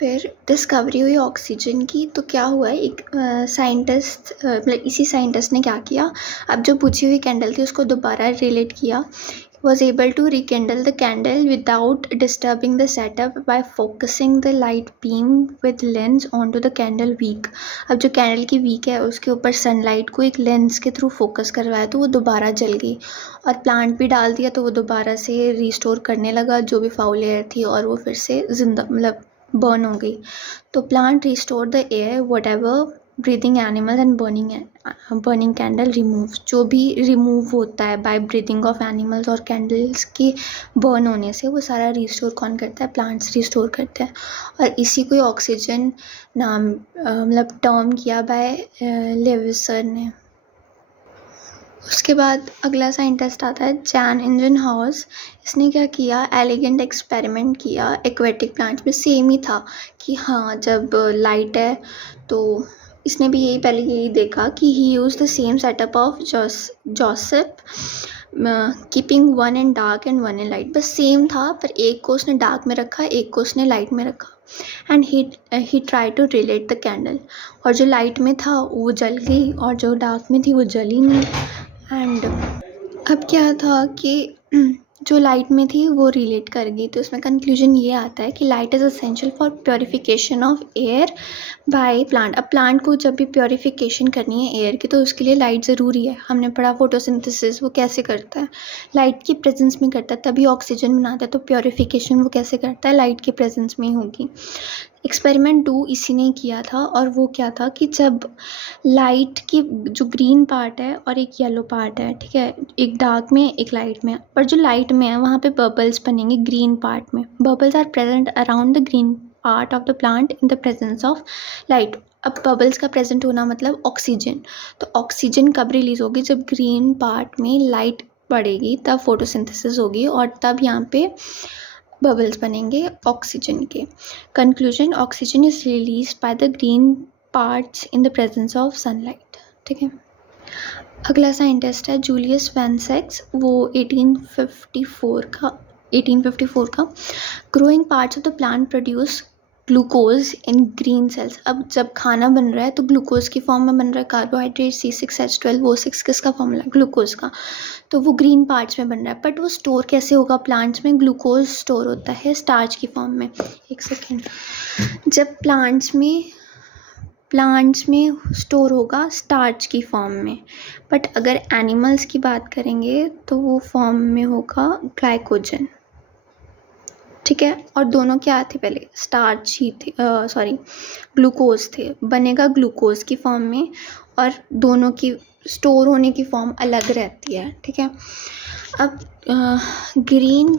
फिर डिस्कवरी हुई ऑक्सीजन की, तो क्या हुआ है, एक साइंटिस्ट मतलब इसी साइंटिस्ट ने क्या किया, अब जो बुझी हुई कैंडल थी उसको दोबारा रिलेट किया, was able to rekindle the candle without disturbing the setup by focusing the light beam with lens onto the candle wick। अब जो कैंडल की वीक है उसके ऊपर सनलाइट को एक लेंस के थ्रू फोकस करवाया तो वो दोबारा जल गई, और प्लांट भी डाल दिया तो वो दोबारा से रिस्टोर करने लगा जो भी फाउल एयर थी, और वो फिर से जिंदा मतलब बर्न हो गई। तो plant restore the air what ever breathing animal and burning candle remove, जो भी रिमूव होता है बाय ब्रीदिंग ऑफ एनिमल्स और कैंडल्स के बर्न होने से वो सारा रिस्टोर कौन करता है, प्लांट्स रिस्टोर करते हैं। और इसी को ऑक्सीजन नाम मतलब टर्म किया बाय लेविसर ने। उसके बाद अगला साइंटिस्ट आता है जैन इंजनहाउस। इसने क्या किया, एलिगेंट एक्सपेरिमेंट किया एक्वेटिक प्लांट्स में, सेम ही था कि हाँ जब लाइट है तो इसने भी पहले यही देखा कि he use the same setup of Joseph keeping one in dark and one in light, बस सेम था, पर एक को उसने डार्क में रखा, एक को उसने लाइट में रखा। And he try to relate the candle, और जो लाइट में था वो जल गई और जो डार्क में थी वो जली नहीं। एंड अब क्या था कि जो लाइट में थी वो रिलेट कर गई, तो इसमें कंक्लूजन ये आता है कि light is essential for purification of air by plant. अब प्लांट को जब भी प्योरीफिकेशन करनी है एयर की तो उसके लिए लाइट ज़रूरी है। हमने पढ़ा फोटोसिंथेसिस वो कैसे करता है, लाइट की प्रेजेंस में करता है, तभी ऑक्सीजन बनाता है, तो प्योरीफिकेशन वो कैसे करता है, लाइट की प्रेजेंस में ही होगी। एक्सपेरिमेंट 2 इसी ने किया था, और वो क्या था कि जब लाइट की जो ग्रीन पार्ट है और एक येलो पार्ट है, ठीक है, एक डार्क में एक लाइट में, पर जो लाइट में है वहाँ पे बबल्स बनेंगे ग्रीन पार्ट में, bubbles are present around the green part of the plant in the presence of light. अब बबल्स का प्रेजेंट होना मतलब ऑक्सीजन, तो ऑक्सीजन कब रिलीज होगी, जब ग्रीन पार्ट में लाइट पड़ेगी तब फोटोसिंथेसिस होगी, और तब यहाँ पे बबल्स बनेंगे ऑक्सीजन के। Conclusion, oxygen is release by the green parts in the presence of sunlight. ठीक है, अगला साइंटिस्ट है जूलियस वैनसेक्स, वो 1854 का growing parts of the plant produce glucose in green cells. अब जब खाना बन रहा है तो ग्लूकोज की फॉर्म में बन रहा है, कार्बोहाइड्रेट C6H12O6 किसका फॉर्मूला, ग्लूकोज का, तो वो ग्रीन पार्ट्स में बन रहा है। बट वो स्टोर कैसे होगा, प्लांट्स में ग्लूकोज स्टोर होता है स्टार्च की फॉर्म में। एक सेकेंड, जब प्लांट्स में स्टोर होगा स्टार्च की फॉर्म में, बट अगर एनिमल्स की बात करेंगे तो वो फॉर्म में होगा ग्लाइकोजन। ठीक है, और दोनों क्या थे, पहले स्टार्च ही थे, ग्लूकोज थे, बनेगा ग्लूकोज की फॉर्म में, और दोनों की स्टोर होने की फॉर्म अलग रहती है। ठीक है, अब green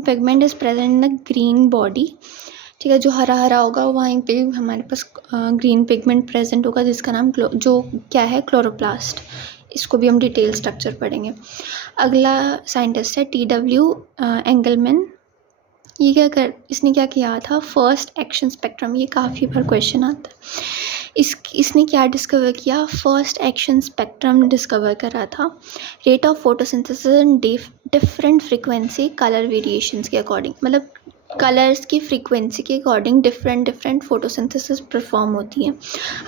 pigment is present in the green body. ठीक है, जो हरा हरा होगा वहीं पे हमारे पास ग्रीन पिगमेंट प्रेजेंट होगा, जिसका नाम जो क्या है, क्लोरोप्लास्ट। इसको भी हम डिटेल स्ट्रक्चर पढ़ेंगे। अगला साइंटिस्ट है TW एंगलमैन। इसने क्या किया था, फर्स्ट एक्शन स्पेक्ट्रम, ये काफ़ी बार क्वेश्चन आता है। इसने क्या डिस्कवर किया, फर्स्ट एक्शन स्पेक्ट्रम डिस्कवर करा था। Rate of photosynthesis and different frequency colour variations के अकॉर्डिंग, मतलब कलर्स की फ्रीक्वेंसी के अकॉर्डिंग डिफरेंट फोटोसिंथेसिस परफॉर्म होती है।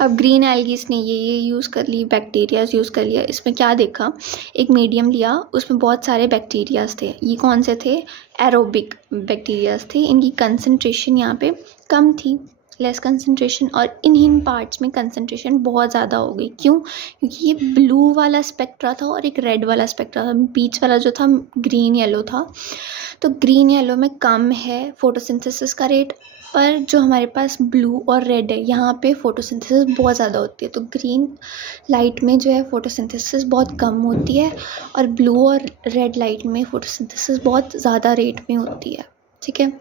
अब ग्रीन एल्गीज ने ये यूज़ कर ली, बैक्टीरियाज यूज़ कर लिया। इसमें क्या देखा, एक मीडियम लिया, उसमें बहुत सारे बैक्टीरियाज थे। ये कौन से थे, एरोबिक बैक्टीरियाज थे। इनकी कंसनट्रेशन यहाँ पे कम थी, लेस कंसनट्रेशन, और इन पार्ट्स में कंसनट्रेशन बहुत ज़्यादा हो गई। क्यों, क्योंकि ये ब्लू वाला स्पेक्ट्रा था और एक रेड वाला स्पेक्ट्रा था, बीच वाला जो था ग्रीन येलो था। तो ग्रीन येलो में कम है फोटोसिंथेसिस का रेट, पर जो हमारे पास ब्लू और रेड है यहाँ पे फोटोसिंथेसिस बहुत ज़्यादा होती है। तो ग्रीन लाइट में जो है फोटोसिंथेसिस बहुत कम होती है, और ब्लू और रेड लाइट में फोटोसिंथेसिस बहुत ज़्यादा रेट में होती है। ठीक है,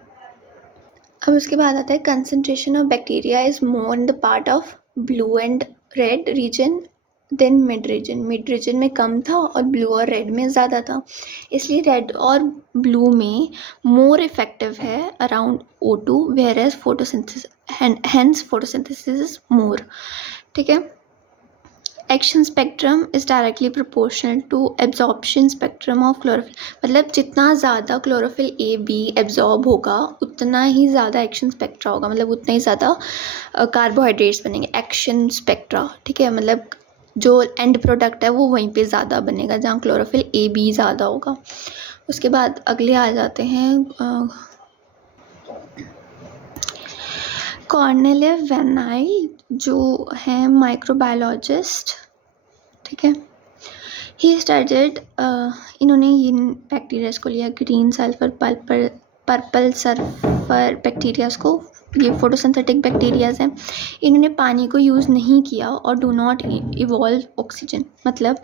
अब उसके बाद आता है concentration of bacteria is more in the part of blue and red region then mid region में कम था और ब्लू और रेड में ज़्यादा था। इसलिए रेड और ब्लू में मोर इफेक्टिव है around O2, whereas photosynthesis hence photosynthesis is more. ठीक है, action spectrum is directly proportional to absorption spectrum of chlorophyll. मतलब जितना ज़्यादा क्लोरोफिल ए बी एब्जॉर्ब होगा उतना ही ज़्यादा एक्शन स्पेक्ट्रा होगा, मतलब उतना ही ज़्यादा कार्बोहाइड्रेट्स बनेंगे, एक्शन स्पेक्ट्रा। ठीक है, मतलब जो एंड प्रोडक्ट है वो वहीं पे ज़्यादा बनेगा जहाँ क्लोरोफिल ए बी ज़्यादा होगा। उसके बाद अगले आ जाते हैं कॉर्नेलिया वैन आइल, जो है माइक्रोबायोलॉजिस्ट। ठीक है, ही स्टडीड इन्होंने ये बैक्टीरियाज को लिया, green sulphur purple sulphur bacterias को, ये फोटोसिंथेटिक बैक्टीरियाज हैं। इन्होंने पानी को यूज़ नहीं किया और डू नॉट इवॉल्व ऑक्सीजन। मतलब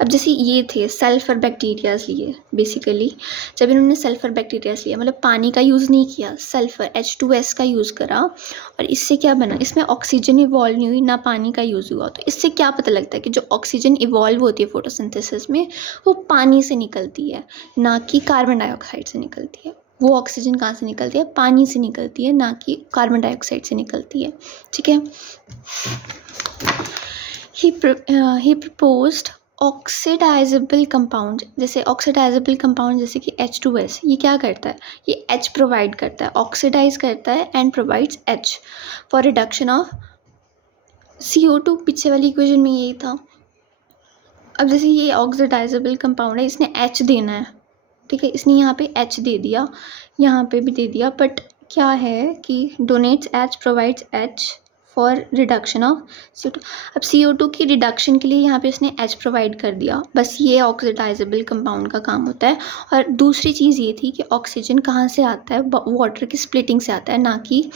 अब जैसे ये थे सल्फर बैक्टीरियाज लिए, बेसिकली जब इन्होंने सल्फर बैक्टीरियाज लिया मतलब पानी का यूज़ नहीं किया, सल्फर H2S का यूज़ करा, और इससे क्या बना, इसमें ऑक्सीजन इवॉल्व नहीं हुई, ना पानी का यूज़ हुआ। तो इससे क्या पता लगता है कि जो ऑक्सीजन इवॉल्व होती है फोटोसिंथेसिस में वो पानी से निकलती है, ना कि कार्बन डाइऑक्साइड से निकलती है। वो ऑक्सीजन कहाँ से निकलती है, पानी से निकलती है, ना कि कार्बन डाइऑक्साइड से निकलती है। ठीक है, ही प्रपोज्ड ऑक्सीडाइजेबल कंपाउंड। जैसे ऑक्सीडाइजेबल कंपाउंड जैसे कि H2S, ये क्या करता है, ये H प्रोवाइड करता है, ऑक्सीडाइज करता है and provides H for reduction of CO2। पीछे वाली इक्वेशन में यही था। अब जैसे ये ऑक्सीडाइजेबल कंपाउंड है, इसने H देना है। ठीक है, इसने यहाँ पे H दे दिया, यहाँ पे भी दे दिया, बट क्या है कि donates H provides H for reduction of CO2। अब CO2 की रिडक्शन के लिए यहाँ पे इसने H प्रोवाइड कर दिया, बस ये ऑक्सीडाइजेबल कंपाउंड का काम होता है। और दूसरी चीज़ ये थी कि ऑक्सीजन कहाँ से आता है, वाटर की स्प्लिटिंग से आता है, ना कि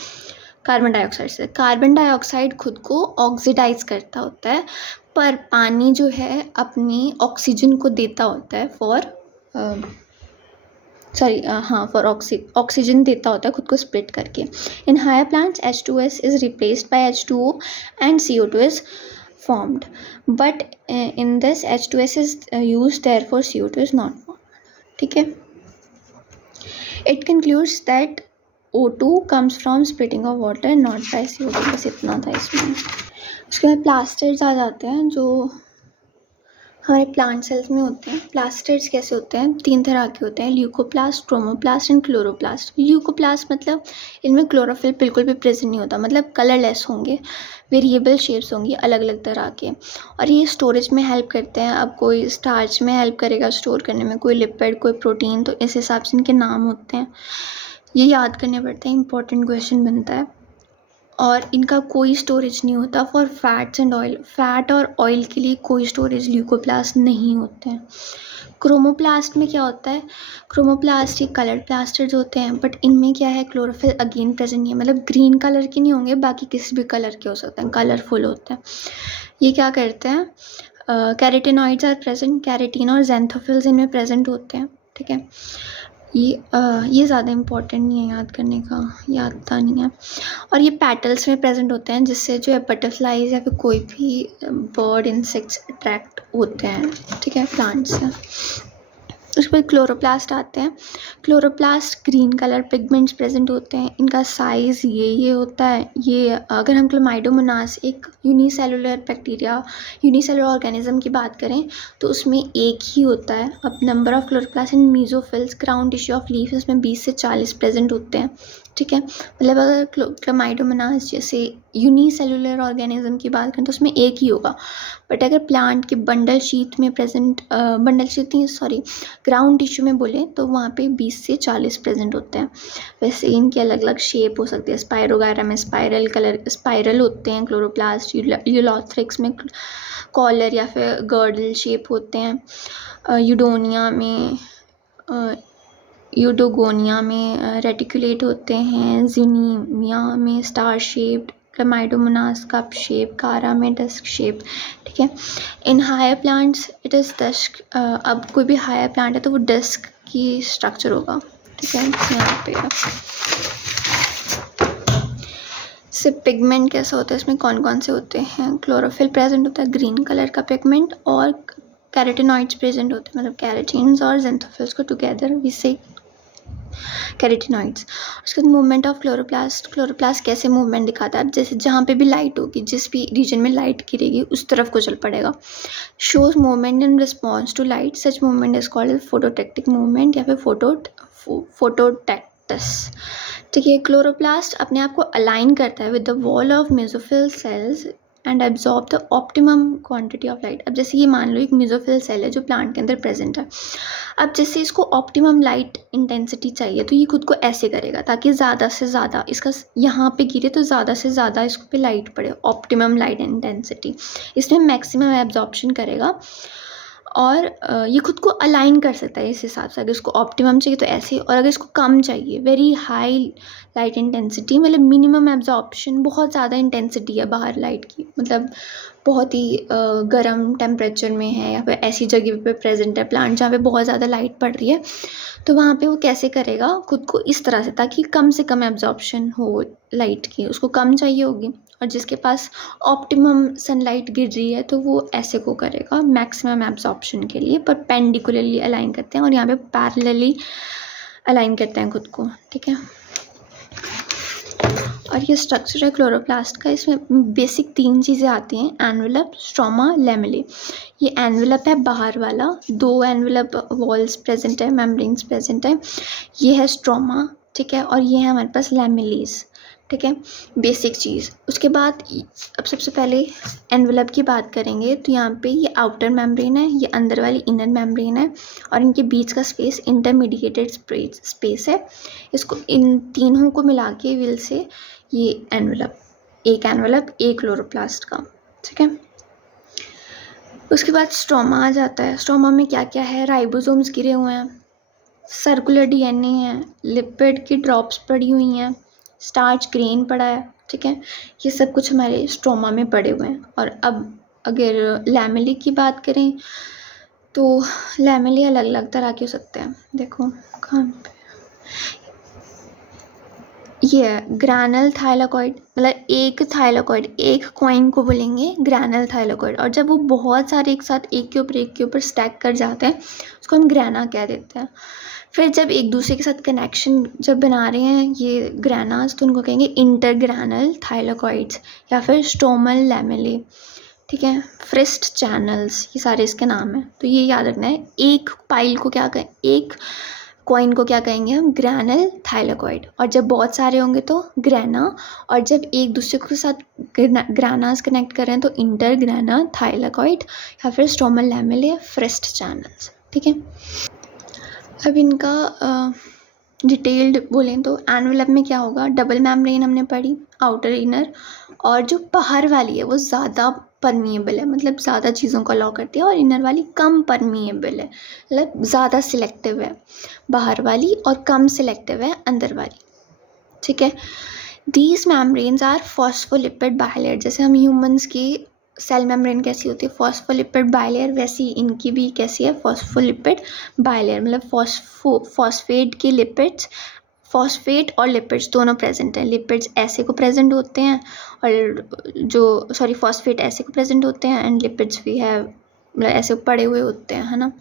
कार्बन डाइऑक्साइड से। कार्बन डाइऑक्साइड खुद को ऑक्सीडाइज करता होता है, पर पानी जो है अपनी ऑक्सीजन को देता होता है फॉर फॉर ऑक्सीजन देता होता है खुद को स्प्लिट करके। In higher plants H2S is replaced by H2O and CO2 is formed, but in this H2S is used, therefore CO2 is not formed. ठीक है, it concludes that O2 comes from splitting of water, not by CO2। बस इतना था इसमें। उसके बाद plastids आ जाते हैं जो हमारे प्लांट सेल्स में होते हैं। प्लास्टिड्स कैसे होते हैं, 3 तरह के होते हैं, leucoplast, chromoplast and chloroplast. Leucoplast मतलब इनमें क्लोरोफिल बिल्कुल भी प्रेजेंट नहीं होता, मतलब कलरलेस होंगे, वेरिएबल शेप्स होंगी अलग अलग तरह के, और ये स्टोरेज में हेल्प करते हैं। अब कोई स्टार्च में हेल्प करेगा स्टोर करने में, कोई लिपिड, कोई प्रोटीन, तो इस हिसाब से इनके नाम होते हैं, ये याद करने पड़ते हैं, इंपॉर्टेंट क्वेश्चन बनता है। और इनका कोई स्टोरेज नहीं होता for fats and oil. Fat और ऑयल के लिए कोई स्टोरेज ल्यूकोप्लास्ट नहीं होते हैं। क्रोमोप्लास्ट में क्या होता है, क्रोमोप्लास्ट ये कलर प्लास्टिड्स होते हैं, बट इनमें क्या है, क्लोरोफिल अगेन प्रेजेंट नहीं है, मतलब ग्रीन कलर के नहीं होंगे, बाकी किसी भी कलर के हो सकते हैं, कलरफुल होते हैं। ये क्या करते हैं, कैरेटिनॉइड्स आर प्रेजेंट, कैरेटीन और ज़ैंथोफिल्स इनमें प्रेजेंट होते हैं। ठीक है, ये ज़्यादा इम्पॉर्टेंट नहीं है याद करने का, यादता नहीं है। और ये पेटल्स में प्रेजेंट होते हैं, जिससे जो है बटरफ्लाइज या फिर कोई भी बर्ड इंसेक्ट्स अट्रैक्ट होते हैं। ठीक है, प्लांट से। उसके बाद क्लोरोप्लास्ट आते हैं। Chloroplast green colour pigments present होते हैं, इनका साइज़ ये होता है। ये अगर हम क्लामाइडोमोनास एक यूनिसेलुलर बैक्टीरिया, यूनिसेलुलर ऑर्गेनिज्म की बात करें तो उसमें एक ही होता है। अब number of chloroplast in mesophylls, ground tissue of leaf, इसमें 20 से 40 प्रेजेंट होते हैं। ठीक है, मतलब अगर क्लामाइडोमोनास जैसे यूनिसेलुलर ऑर्गेनिज्म की बात करें तो उसमें एक ही होगा, बट अगर प्लांट के बंडल शीट में प्रेजेंट, ग्राउंड टिश्यू में बोले तो वहाँ पे 20 से 40 प्रेजेंट होते हैं। वैसे इनकी अलग अलग शेप हो सकती है, स्पायरोगायरा में स्पाइरल होते हैं क्लोरोप्लास्ट, यूलोथ्रिक्स में कॉलर या फिर गर्डल शेप होते हैं, यूडोगोनिया में रेटिकुलेट होते हैं, ज़िनीमिया में star shaped, Chlamydomonas cup shape, Chara में डिस्क शेप। ठीक है, in higher plants it is disc. अब कोई भी हायर प्लांट है तो वो डिस्क की स्ट्रक्चर होगा। ठीक है, यहाँ पे से पिगमेंट कैसा होता है, इसमें कौन कौन से होते हैं, क्लोरोफिल प्रेजेंट होता है ग्रीन कलर का पिगमेंट, और कैरेटिनॉइड्स प्रेजेंट होते हैं, मतलब कैरेटीन्स और ज़ैंथोफिल्स को टुगेदर वी से कैरोटीनॉइड्स। उसके बाद मूवमेंट ऑफ क्लोरोप्लास्ट। क्लोरोप्लास्ट कैसे मूवमेंट दिखाता है, जैसे जहाँ पे भी लाइट होगी, जिस भी रीजन में लाइट गिरेगी उस तरफ को चल पड़ेगा। Shows movement in response to light, such movement is called phototactic movement या फिर फोटोटेक्टस। ठीक है, क्लोरोप्लास्ट अपने आप को अलाइन करता है with the wall of mesophyll cells and absorb the optimum quantity of light. अब जैसे ये मान लो एक मेसोफिल सेल है जो प्लांट के अंदर प्रेजेंट है। अब जैसे इसको ऑप्टिमम लाइट इंटेंसिटी चाहिए तो ये खुद को ऐसे करेगा ताकि ज़्यादा से ज़्यादा इसका यहाँ पे गिरे तो ज़्यादा से ज़्यादा इस पे लाइट पड़े, ऑप्टिमम लाइट इंटेंसिटी। इसमें मैक्सिमम एब्जॉर्प्शन करेगा और ये खुद को अलाइन कर सकता है इस हिसाब से। अगर इसको ऑप्टिमम चाहिए तो ऐसे, और अगर इसको कम चाहिए वेरी हाई लाइट इंटेंसिटी, मतलब मिनिमम एब्जॉर्प्शन, बहुत ज़्यादा इंटेंसिटी है बाहर लाइट की, मतलब बहुत ही गर्म टेम्परेचर में है या फिर ऐसी जगह पे प्रेजेंट है प्लांट जहाँ पे बहुत ज़्यादा लाइट पड़ रही है, तो वहाँ पे वो कैसे करेगा खुद को इस तरह से ताकि कम से कम एब्जॉर्प्शन हो लाइट की, उसको कम चाहिए होगी। और जिसके पास ऑप्टिमम सनलाइट गिर रही है तो वो ऐसे को करेगा मैक्सिमम एब्जॉर्प्शन के लिए, परपेंडिकुलरली अलाइन करते हैं और यहाँ पे पैरेलली अलाइन करते हैं खुद को। ठीक है, और ये स्ट्रक्चर है क्लोरोप्लास्ट का। इसमें बेसिक 3 चीज़ें आती हैं, एनवेलप, स्ट्रोमा, लैमेले। ये एनवेलप है बाहर वाला, 2 एनवेलप वॉल्स प्रेजेंट है, मेम्ब्रेन्स प्रेजेंट है। ये है स्ट्रोमा, ठीक है, और ये है हमारे पास लैमेलीज। ठीक है, बेसिक चीज़। उसके बाद अब सबसे पहले एनवेलप की बात करेंगे तो यहाँ पे ये आउटर मेम्ब्रेन है, ये अंदर वाली इनर मेम्ब्रेन है, और इनके बीच का स्पेस इंटरमीडिएटेड स्पेस है। इसको इन तीनों को मिला के विल से ये एनवेलप, एक क्लोरोप्लास्ट का। ठीक है, उसके बाद स्ट्रोमा आ जाता है। स्ट्रोमा में क्या क्या है, राइबोसोम्स गिरे हुए हैं, सर्कुलर डीएनए है, लिपिड की ड्रॉप्स पड़ी हुई हैं, स्टार्च ग्रेन पड़ा है। ठीक है, ये सब कुछ हमारे स्ट्रोमा में पड़े हुए हैं। और अब अगर लैमेली की बात करें तो लैमेली अलग अलग तरह के हो सकते हैं। देखो कहाँ पे ये है ग्रैनल थाइलाकॉइड, मतलब एक थाइलाकॉइड, एक कॉइन को बोलेंगे ग्रैनल थाइलाकॉइड, और जब वो बहुत सारे एक साथ एक के ऊपर स्टैक कर जाते हैं उसको हम ग्रैना कह देते हैं। फिर जब एक दूसरे के साथ कनेक्शन जब बना रहे हैं ये ग्रैनास तो उनको कहेंगे इंटरग्रैनल थाइलाकॉइड्स या फिर स्टोमल लैमेले। ठीक है, फ्रिस्ट चैनल्स, ये सारे इसके नाम हैं, तो ये याद रखना है। एक पाइल को क्या कहें, एक कॉइन को क्या कहेंगे हम, ग्रैनल थाइलाकॉइड, और जब बहुत सारे होंगे तो ग्रैना, और जब एक दूसरे के साथ ग्रैनास कनेक्ट कर रहे हैं तो इंटरग्रैना थाइलाकॉइड या फिर स्टोमल लैमेले, फ्रिस्ट चैनल्स। ठीक है, अब इनका डिटेल्ड बोलें तो एनवेलप में क्या होगा, डबल मेम्ब्रेन हमने पढ़ी, आउटर इनर, और जो बाहर वाली है वो ज़्यादा परमिएबल है, मतलब ज़्यादा चीज़ों को अलाउ करती है, और इनर वाली कम परमिएबल है, मतलब ज़्यादा सिलेक्टिव है बाहर वाली और कम सिलेक्टिव है अंदर वाली। ठीक है, these membranes are phospholipid bilayer. जैसे हम ह्यूमंस की सेल मेम्ब्रेन कैसी होती है, फॉस्फोलिपिड बाइलेयर, वैसी इनकी भी कैसी है, फॉस्फोलिपिड बाइलेयर, मतलब फॉस्फेट के लिपिड्स, फॉस्फेट और लिपिड्स दोनों प्रेजेंट हैं। लिपिड्स ऐसे को प्रेजेंट होते हैं और फॉस्फेट ऐसे को प्रेजेंट होते हैं, एंड लिपिड्स भी है मतलब ऐसे पड़े हुए होते हैं, है ना।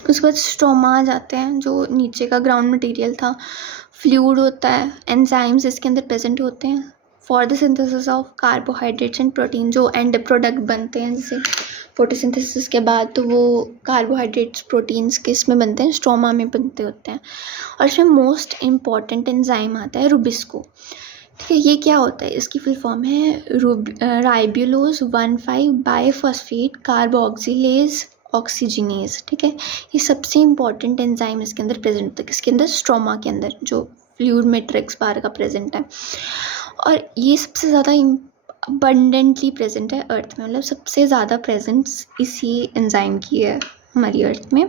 उसके बाद स्ट्रोमा आ जाते हैं, जो नीचे का ग्राउंड मटेरियल था, फ्लूइड होता है, एंजाइम्स इसके अंदर प्रेजेंट होते हैं for the synthesis of carbohydrates and protein, जो एंड प्रोडक्ट बनते हैं जैसे फोटोसिंथेसिस के बाद, तो वो कार्बोहाइड्रेट्स प्रोटीन्स किस में बनते हैं, स्ट्रोमा में बनते होते हैं। और इसमें मोस्ट इम्पॉर्टेंट एंजाइम आता है रुबिस्को। ठीक है, ये क्या होता है, इसकी फुल फॉर्म है राइबुलोज 1,5 बाइफॉस्फेट कार्बोक्सिलेज ऑक्सीजनेज। ठीक है, ये सबसे इम्पॉर्टेंट एंजाइम इसके अंदर प्रेजेंट होता है, किसके अंदर, स्ट्रोमा के अंदर, जो फ्लूइड मैट्रिक्स बाहर का प्रेजेंट है, और ये सबसे ज़्यादा अबंडेंटली प्रेजेंट है अर्थ में, मतलब सबसे ज़्यादा प्रेजेंस इसी एंजाइम की है हमारी अर्थ में।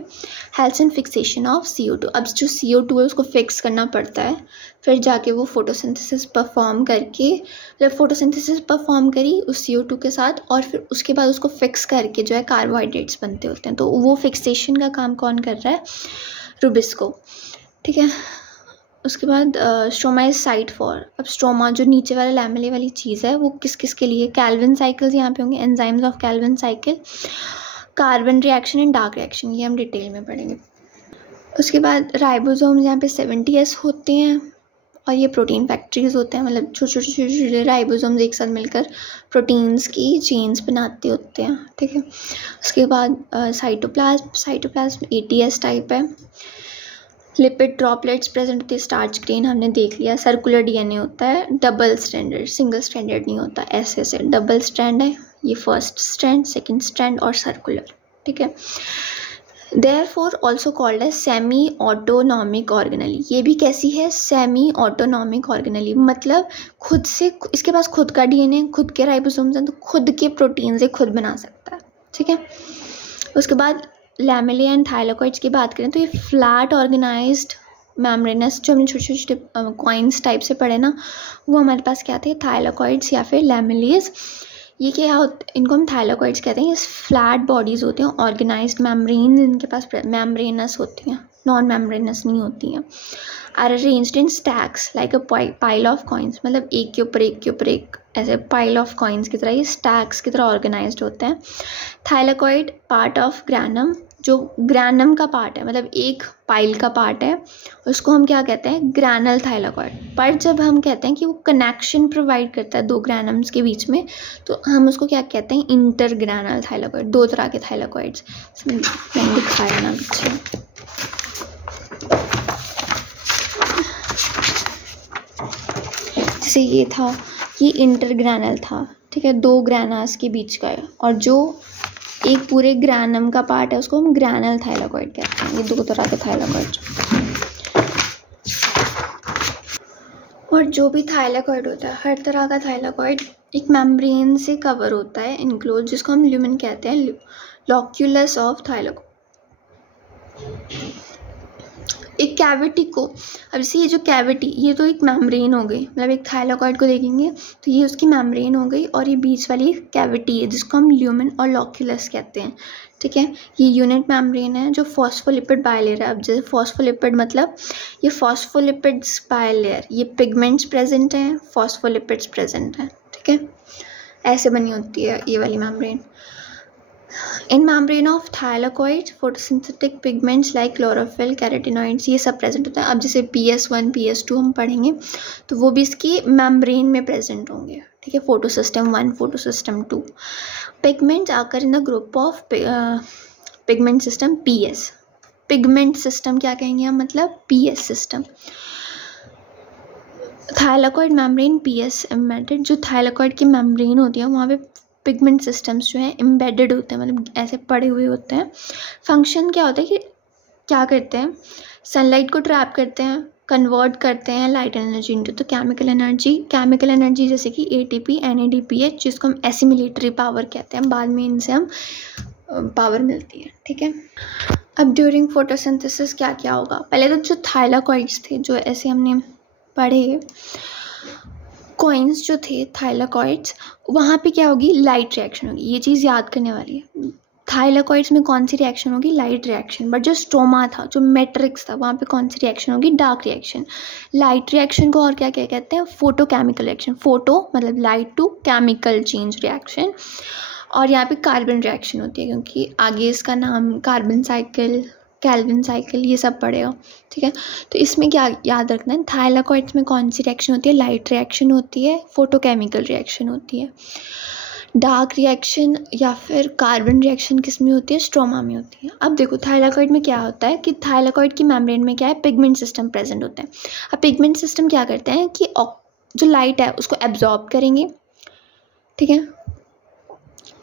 Helps in fixation of CO2। अब जो CO2 है उसको फिक्स करना पड़ता है, फिर जाके वो फोटोसिंथेसिस परफॉर्म करके, मतलब फोटोसिंथेसिस परफॉर्म करी उस CO2 के साथ, और फिर उसके बाद उसको फिक्स करके जो है कार्बोहाइड्रेट्स बनते होते हैं। तो वो फिक्सेशन का काम कौन कर रहा है, रुबिस्को। ठीक है, उसके बाद स्ट्रोमा इज साइट फॉर, अब स्ट्रोमा जो नीचे वाला लैमेले वाली चीज़ है वो किस किस के लिए, कैल्विन साइकिल्स यहाँ पे होंगे, enzymes of Calvin cycle, carbon reaction and dark reaction, ये हम डिटेल में पढ़ेंगे। उसके बाद राइबोसोम्स यहाँ पे 70S होते हैं और ये प्रोटीन फैक्ट्रीज होते हैं, मतलब छोटे छोटे छोटे छोटे राइबोसोम्स एक साथ मिलकर प्रोटीन्स की चेन्स बनाते होते हैं, ठीक है। उसके बाद साइटोप्लाज्म 80S टाइप है। लिपिड ड्रॉपलेट्स प्रेजेंट होती है, स्टार्च ग्रेन हमने देख लिया। सर्कुलर डीएनए होता है, डबल स्ट्रैंडेड, सिंगल स्ट्रैंडेड नहीं होता, ऐसे डबल स्ट्रैंड है, ये फर्स्ट स्ट्रैंड, सेकंड स्ट्रैंड और सर्कुलर, ठीक है। Therefore also called as semi autonomic organelle. ये भी कैसी है? सेमी ऑटोनॉमिक ऑर्गेनली, मतलब खुद से, इसके पास खुद का डीएनए, खुद के राइबोसोम्स हैं, तो खुद के प्रोटीन से खुद बना सकता है, ठीक है। उसके बाद लैमेलिया एंड थाइलाकॉइड्स की बात करें तो ये फ्लैट ऑर्गेनाइज्ड मेम्ब्रेनस, जो हमने छोटे छोटे कॉइन्स टाइप से पढ़े ना, वो हमारे पास क्या थे? थाइलाकॉइड्स या फिर लैमेलियाज। ये क्या होते, इनको हम थाइलाकॉइड्स कहते हैं। ये फ्लैट बॉडीज़ होती हैं, ऑर्गेनाइज्ड मेम्ब्रेन इनके पास मेम्ब्रेनस होती हैं, नॉन मेम्ब्रेनस नहीं होती हैं। Are arranged in stacks like a pile of coins, मतलब एक के ऊपर एक के ऊपर एक, ऐसे पाइल ऑफ कॉइन्स की तरह ये स्टैक्स की तरह ऑर्गेनाइज्ड होते हैं। थाइलाकॉइड पार्ट ऑफ ग्रैनम, जो ग्रैनम का पार्ट है, मतलब एक पाइल का पार्ट है, उसको हम क्या कहते हैं? ग्रैनल थाइलाकॉइड। पर जब हम कहते हैं कि वो कनेक्शन प्रोवाइड करता है दो ग्रैनम्स के बीच में, तो हम उसको क्या कहते हैं? इंटरग्रैनल थाइलाकॉइड। दो तरह के थाइलाकॉइड्स मैंने दिखाया ना पीछे। जैसे ये था, ये इंटरग्रैनल था, ठीक है, दो ग्रैनास के बीच का है, और जो एक पूरे ग्रैनम का पार्ट है उसको हम ग्रैनल थाइलाकॉइड कहते हैं। ये दो तरह के थाइलाकॉइड। और जो भी थाइलाकॉइड होता है, हर तरह का थाइलाकॉइड एक मेम्ब्रेन से कवर होता है, इनक्लोज, जिसको हम ल्यूमेन कहते हैं, लॉक्यूलस ऑफ थाइलाकॉइड। एक कैविटी को, अब जैसे ये जो कैविटी, ये तो एक मेम्ब्रेन हो गई, मतलब एक थाइलाकॉइड को देखेंगे तो ये उसकी मेम्ब्रेन हो गई, और ये बीच वाली कैविटी है जिसको हम ल्यूमेन और लॉक्यूलस कहते हैं, ठीक है। ये यूनिट मेम्ब्रेन है जो फॉस्फोलिपिड बायलेयर है। अब जैसे फॉस्फोलिपिड मतलब ये फॉस्फोलिपिड्स बायलेयर, ये पिगमेंट्स प्रेजेंट हैं, फॉस्फोलिपिड्स प्रेजेंट हैं, ठीक है। ऐसे बनी होती है ये वाली membrane. In membrane of thylakoid photosynthetic pigments like chlorophyll, carotenoids, ये सब प्रेजेंट होता है। अब जैसे PS1 PS2 हम पढ़ेंगे तो वो भी इसकी मेम्ब्रेन में प्रेजेंट होंगे, ठीक है। Photosystem 1, photosystem 2। पिगमेंट्स आकर in the group of pigment system PS। Pigment system क्या कहेंगे हम? मतलब PS system. Thylakoid membrane PS embedded, जो थाइलाकॉइड की मेम्ब्रेन होती है वहाँ पे पिगमेंट सिस्टम्स जो हैं एम्बेडेड होते हैं, मतलब ऐसे पड़े हुए होते हैं। फंक्शन क्या होता है कि क्या करते हैं? सनलाइट को ट्रैप करते हैं, कन्वर्ट करते हैं लाइट एनर्जी इनटू तो केमिकल एनर्जी। केमिकल एनर्जी जैसे कि ATP NADPH, जिसको हम एसिमिलेटरी पावर कहते हैं, बाद में इनसे हम पावर मिलती है, ठीक है। अब ड्यूरिंग फोटोसिंथेसिस क्या क्या होगा? पहले तो जो थाइलाकॉइड्स थे, जो ऐसे हमने पढ़े कॉइन्स जो थे थाइलाकॉइड्स, वहाँ पे क्या होगी? लाइट रिएक्शन होगी। ये चीज़ याद करने वाली है। थाइलाकॉइड्स में कौन सी रिएक्शन होगी? Light reaction. बट जो स्ट्रोमा था, जो मैट्रिक्स था, वहाँ पे कौन सी रिएक्शन होगी? Dark reaction. लाइट रिएक्शन को और क्या क्या कहते हैं? Photochemical reaction. फोटो मतलब light to chemical change reaction. और यहाँ पे कार्बन रिएक्शन होती है, क्योंकि आगे इसका नाम कार्बन साइकिल, कैल्विन साइकिल, ये सब पढ़ेगा, ठीक है। तो इसमें क्या याद रखना है? थाइलाकॉइड्स में कौन सी रिएक्शन होती है? लाइट रिएक्शन होती है, फोटोकेमिकल रिएक्शन होती है। डार्क रिएक्शन या फिर कार्बन रिएक्शन किस में होती है? स्ट्रोमा में होती है। अब देखो थाइलाकॉइड में क्या होता है कि थाइलाकॉइड की मेम्ब्रेन में क्या है? पिगमेंट सिस्टम प्रेजेंट होते हैं। अब पिगमेंट सिस्टम क्या करते हैं कि जो लाइट है उसको एब्जॉर्ब करेंगे, ठीक है,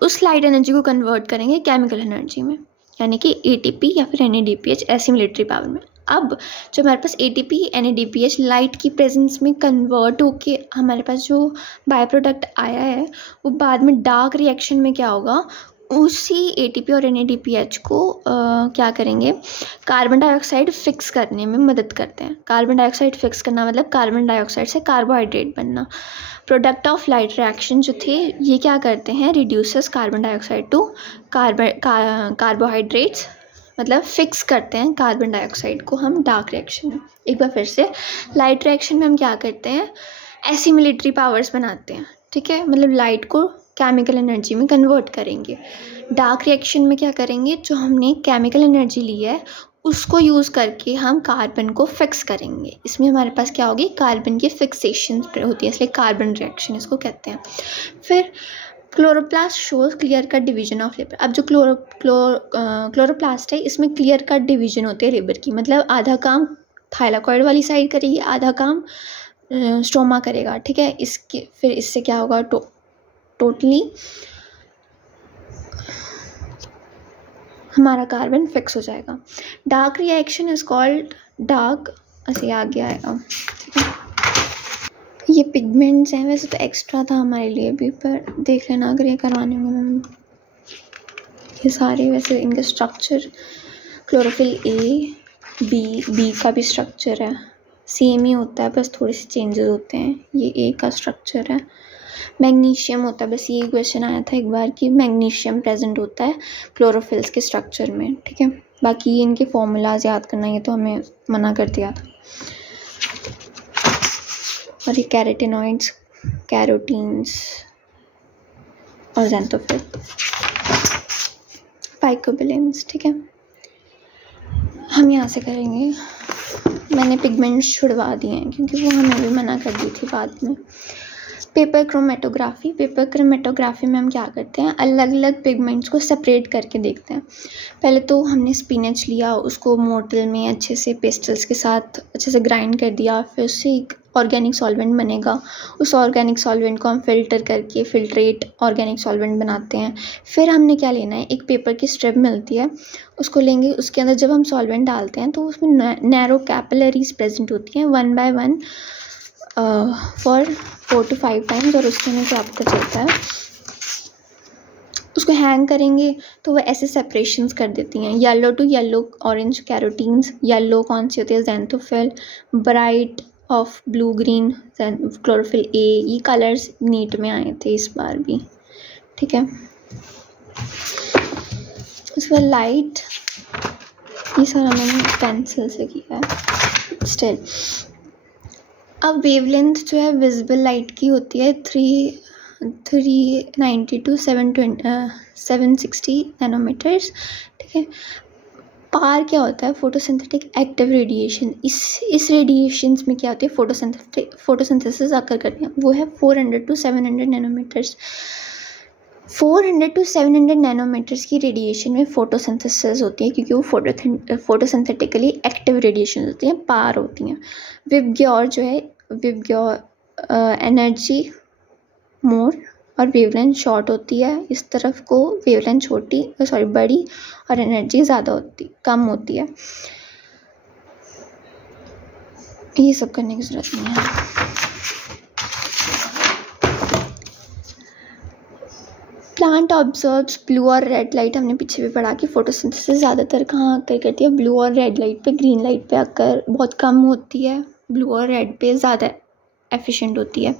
उस लाइट एनर्जी को कन्वर्ट करेंगे केमिकल एनर्जी में, यानी कि ATP या फिर NADPH एसिमिलेटरी पावर में। अब जो हमारे पास ATP NADPH लाइट की प्रेजेंस में कन्वर्ट होके हमारे पास जो बाय प्रोडक्ट आया है, वो बाद में डार्क रिएक्शन में क्या होगा? उसी ATP और NADPH को क्या करेंगे? कार्बन डाइऑक्साइड फिक्स करने में मदद करते हैं। कार्बन डाइऑक्साइड फिक्स करना मतलब कार्बन डाइऑक्साइड से कार्बोहाइड्रेट बनना। प्रोडक्ट ऑफ लाइट रिएक्शन जो थे, ये क्या करते हैं? Reduces carbon dioxide to carbohydrates, मतलब फिक्स करते हैं कार्बन डाइऑक्साइड को हम डार्क रिएक्शन में। एक बार फिर से, लाइट रिएक्शन में हम क्या करते हैं? एसिमिलेटरी पावर्स बनाते हैं, ठीक है, मतलब लाइट को केमिकल एनर्जी में कन्वर्ट करेंगे। डार्क रिएक्शन में क्या करेंगे? जो हमने केमिकल एनर्जी ली है उसको यूज़ करके हम कार्बन को फिक्स करेंगे। इसमें हमारे पास क्या होगी, कार्बन की फिक्सेशन होती है, इसलिए कार्बन रिएक्शन इसको कहते हैं। फिर chloroplast shows clear cut division of labour. अब जो क्लोरोप्लास्ट है इसमें क्लियर कट डिवीजन होती है लेबर की, मतलब आधा काम थाइलाकॉइड वाली साइड करेगी, आधा काम स्टोमा करेगा, ठीक है। इसके फिर इससे क्या होगा, टोटली हमारा कार्बन फिक्स हो जाएगा। Dark reaction is called dark, ऐसे आगे आएगा, ठीक है। ये पिगमेंट्स हैं, वैसे तो एक्स्ट्रा था हमारे लिए भी, पर देख लेना अगर ये करवाने में। ये सारे वैसे इनका स्ट्रक्चर, क्लोरोफिल ए, बी का भी स्ट्रक्चर है, सेम ही होता है, बस थोड़े से चेंजेस होते हैं। ये ए का स्ट्रक्चर है। मैग्नीशियम होता है, बस ये क्वेश्चन आया था एक बार कि मैग्नीशियम प्रेजेंट होता है क्लोरोफिल्स के स्ट्रक्चर में, ठीक है। बाकी इनके फॉर्मूलाज याद करना, ये तो हमें मना कर दिया था। और ये कैरोटीनॉइड्स, कैरोटीन्स और ज़ैंथोफिल, फाइकोबिलेंस, ठीक है। हम यहाँ से करेंगे, मैंने पिगमेंट्स छुड़वा दिए हैं क्योंकि वो हमें भी मना कर दी थी बाद में। Paper chromatography. पेपर क्रोमेटोग्राफी में हम क्या करते हैं, अलग अलग पिगमेंट्स को सेपरेट करके देखते हैं। पहले तो हमने स्पिनच लिया, उसको मोर्टल में अच्छे से पेस्टल्स के साथ अच्छे से ग्राइंड कर दिया, फिर उससे एक ऑर्गेनिक सॉल्वेंट बनेगा। उस ऑर्गेनिक सॉल्वेंट को हम फिल्टर करके फिल्ट्रेट ऑर्गेनिक सॉल्वेंट बनाते हैं। फिर हमने क्या लेना है, एक पेपर की स्ट्रिप मिलती है, उसको लेंगे, उसके अंदर जब हम सॉल्वेंट डालते हैं तो उसमें नैरो कैपिलरीज प्रेजेंट होती हैं 1 by 1 फॉर 4 to 5 टाइम्स, और उसके अंदर क्या पता चलता है, उसको हैंग करेंगे तो वह ऐसे सेपरेशंस कर देती हैं, yellow to yellow orange carotenes. Yellow कौन सी होती है, xanthophyll, bright of blue green chlorophyll A. ये कलर्स नीट में आए थे इस बार भी, ठीक है। उसके बाद लाइट, ये सारा मैंने पेंसिल से किया है स्टिल। अब वेवलेंथ जो है विजिबल लाइट की होती है 390 to 760 नैनोमीटर्स, ठीक है। पार क्या होता है, फोटोसिंथेटिक एक्टिव रेडिएशन। इस रेडिएशंस में क्या होती है, फोटोसिंथेसिस आकर करते हैं, वो है 400 to 700 नैनोमीटर्स। 400 to 700 नैनोमीटर्स की रेडिएशन में फोटोसिंथेसिस होती है, क्योंकि वो फोटोसिंथेटिकली एक्टिव रेडिएशन होती हैं, पार होती हैं। विबग्योर जो है, विबग्योर एनर्जी मोर और वेवलेंथ शॉर्ट होती है, इस तरफ को वेवलेंथ बड़ी और एनर्जी कम होती है। ये सब करने की ज़रूरत नहीं है। प्लांट ऑब्जर्व्स ब्लू और रेड लाइट, हमने पीछे भी पढ़ा कि फोटोसिंथेसिस ज़्यादातर कहाँ आकर करती है, ब्लू और रेड लाइट पे। ग्रीन लाइट पे आकर बहुत कम होती है, ब्लू और रेड पे ज़्यादा एफिशिएंट होती है।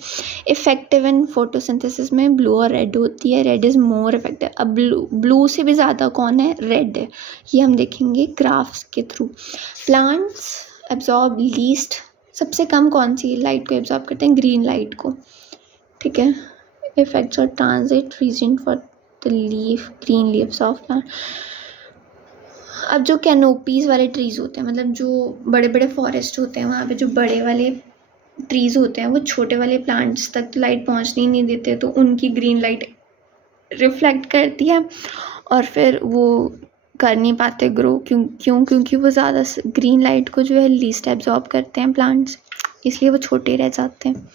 इफेक्टिव इन फोटोसिंथेसिस में ब्लू और रेड होती है, रेड इज़ मोर इफेक्टिव। अब ब्लू से भी ज़्यादा कौन है, रेड है, ये हम देखेंगे ग्राफ्स के थ्रू। प्लांट्स एब्जॉर्ब लीस्ट, सबसे कम कौन सी लाइट को एब्जॉर्ब करते हैं, ग्रीन लाइट को, ठीक है। इफेक्ट्स और transit region for the leaf, green leaves of plant. अब जो कैनोपीज़ वाले ट्रीज़ होते हैं, मतलब जो बड़े बड़े फॉरेस्ट होते हैं, वहाँ पे जो बड़े वाले ट्रीज़ होते हैं वो छोटे वाले प्लांट्स तक तो लाइट पहुँचने ही नहीं देते, तो उनकी ग्रीन लाइट रिफ्लेक्ट करती है और फिर वो कर नहीं पाते ग्रो। क्योंकि वो ज़्यादा ग्रीन लाइट को जो है लीस्ट एब्जॉर्ब करते हैं प्लांट्स, इसलिए वो छोटे रह जाते हैं।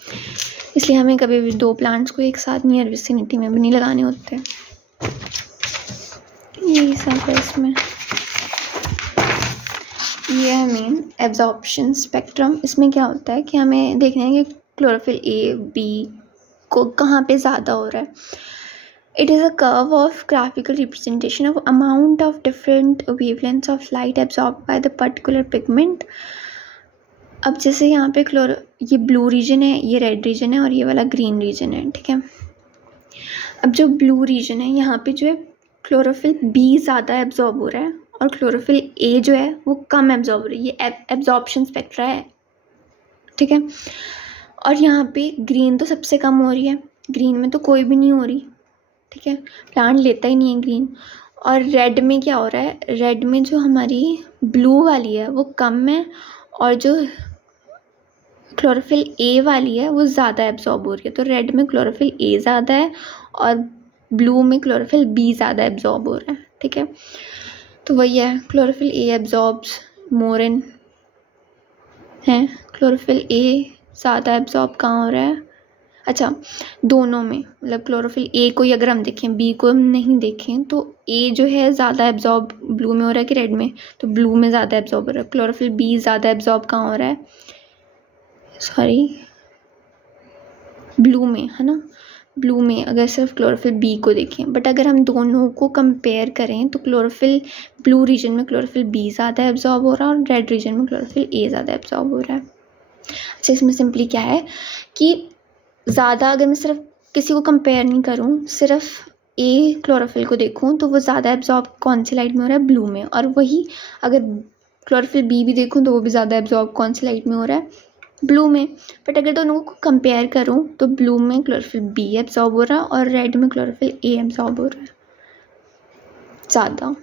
इसलिए हमें कभी भी 2 प्लांट्स को एक साथ नियर विसिनिटी में भी नहीं लगाने होते। यही सब है इसमें। ये है मेन एब्जॉर्प्शन स्पेक्ट्रम। इसमें क्या होता है कि हमें देखना है कि क्लोरोफिल ए बी को कहाँ पे ज़्यादा हो रहा है। It is a curve of graphical representation of amount of different wavelengths of light absorb by the particular pigment. अब जैसे यहाँ पे ये ब्लू रीजन है, ये रेड रीजन है और ये वाला ग्रीन रीजन है, ठीक है। अब जो ब्लू रीजन है, यहाँ पे जो है क्लोरोफिल बी ज़्यादा एब्जॉर्ब हो रहा है और क्लोरोफिल ए जो है वो कम एब्जॉर्ब हो रही है। ये एब्जॉर्प्शन स्पेक्ट्रा है, ठीक है। और यहाँ पे ग्रीन तो सबसे कम हो रही है, ग्रीन में तो कोई भी नहीं हो रही, ठीक है, प्लांट लेता ही नहीं है ग्रीन। और रेड में क्या हो रहा है, रेड में जो हमारी ब्लू वाली है वो कम है और जो क्लोरोफिल ए वाली है वो ज़्यादा एब्जॉर्ब हो रही है। तो रेड में क्लोरोफिल ए ज़्यादा है और ब्लू में क्लोरोफिल बी ज़्यादा एब्जॉर्ब हो रहा है। ठीक है, तो वही है, क्लोरोफिल ए एब्जॉर्ब्स मोर इन है, क्लोरोफिल ए ज़्यादा एब्जॉर्ब कहाँ हो रहा है, अच्छा दोनों में, मतलब क्लोरोफिल ए को ही अगर हम देखें, बी को हम नहीं देखें, तो ए जो है ज़्यादा एब्जॉर्ब ब्लू में हो रहा है कि रेड में, तो ब्लू में ज़्यादा एब्जॉर्ब हो रहा है। क्लोरोफिल बी ज़्यादा एब्जॉर्ब कहाँ हो रहा है, सॉरी ब्लू में, है ना, ब्लू में अगर सिर्फ क्लोरोफिल बी को देखें। बट अगर हम दोनों को कंपेयर करें तो क्लोरोफिल ब्लू रीजन में क्लोरोफिल बी ज़्यादा एब्जॉर्ब हो रहा है और रेड रीजन में क्लोरोफिल ए ज़्यादा एब्जॉर्ब हो रहा है। अच्छा, इसमें सिंपली क्या है कि ज़्यादा अगर मैं सिर्फ किसी को कंपेयर नहीं करूँ, सिर्फ ए क्लोरोफिल को देखूँ तो वो ज़्यादा एब्जॉर्ब कौन सी लाइट में हो रहा है, ब्लू में, और वही अगर क्लोरोफिल बी भी देखूँ तो वो भी ज़्यादा एब्जॉर्ब कौन सी लाइट में हो रहा है, ब्लू में। बट अगर दोनों को कंपेयर करूँ तो ब्लू में क्लोरोफिल बी एब्जॉर्ब हो रहा है और रेड में क्लोरोफिल ए एब्जॉर्ब हो रहा है ज़्यादा।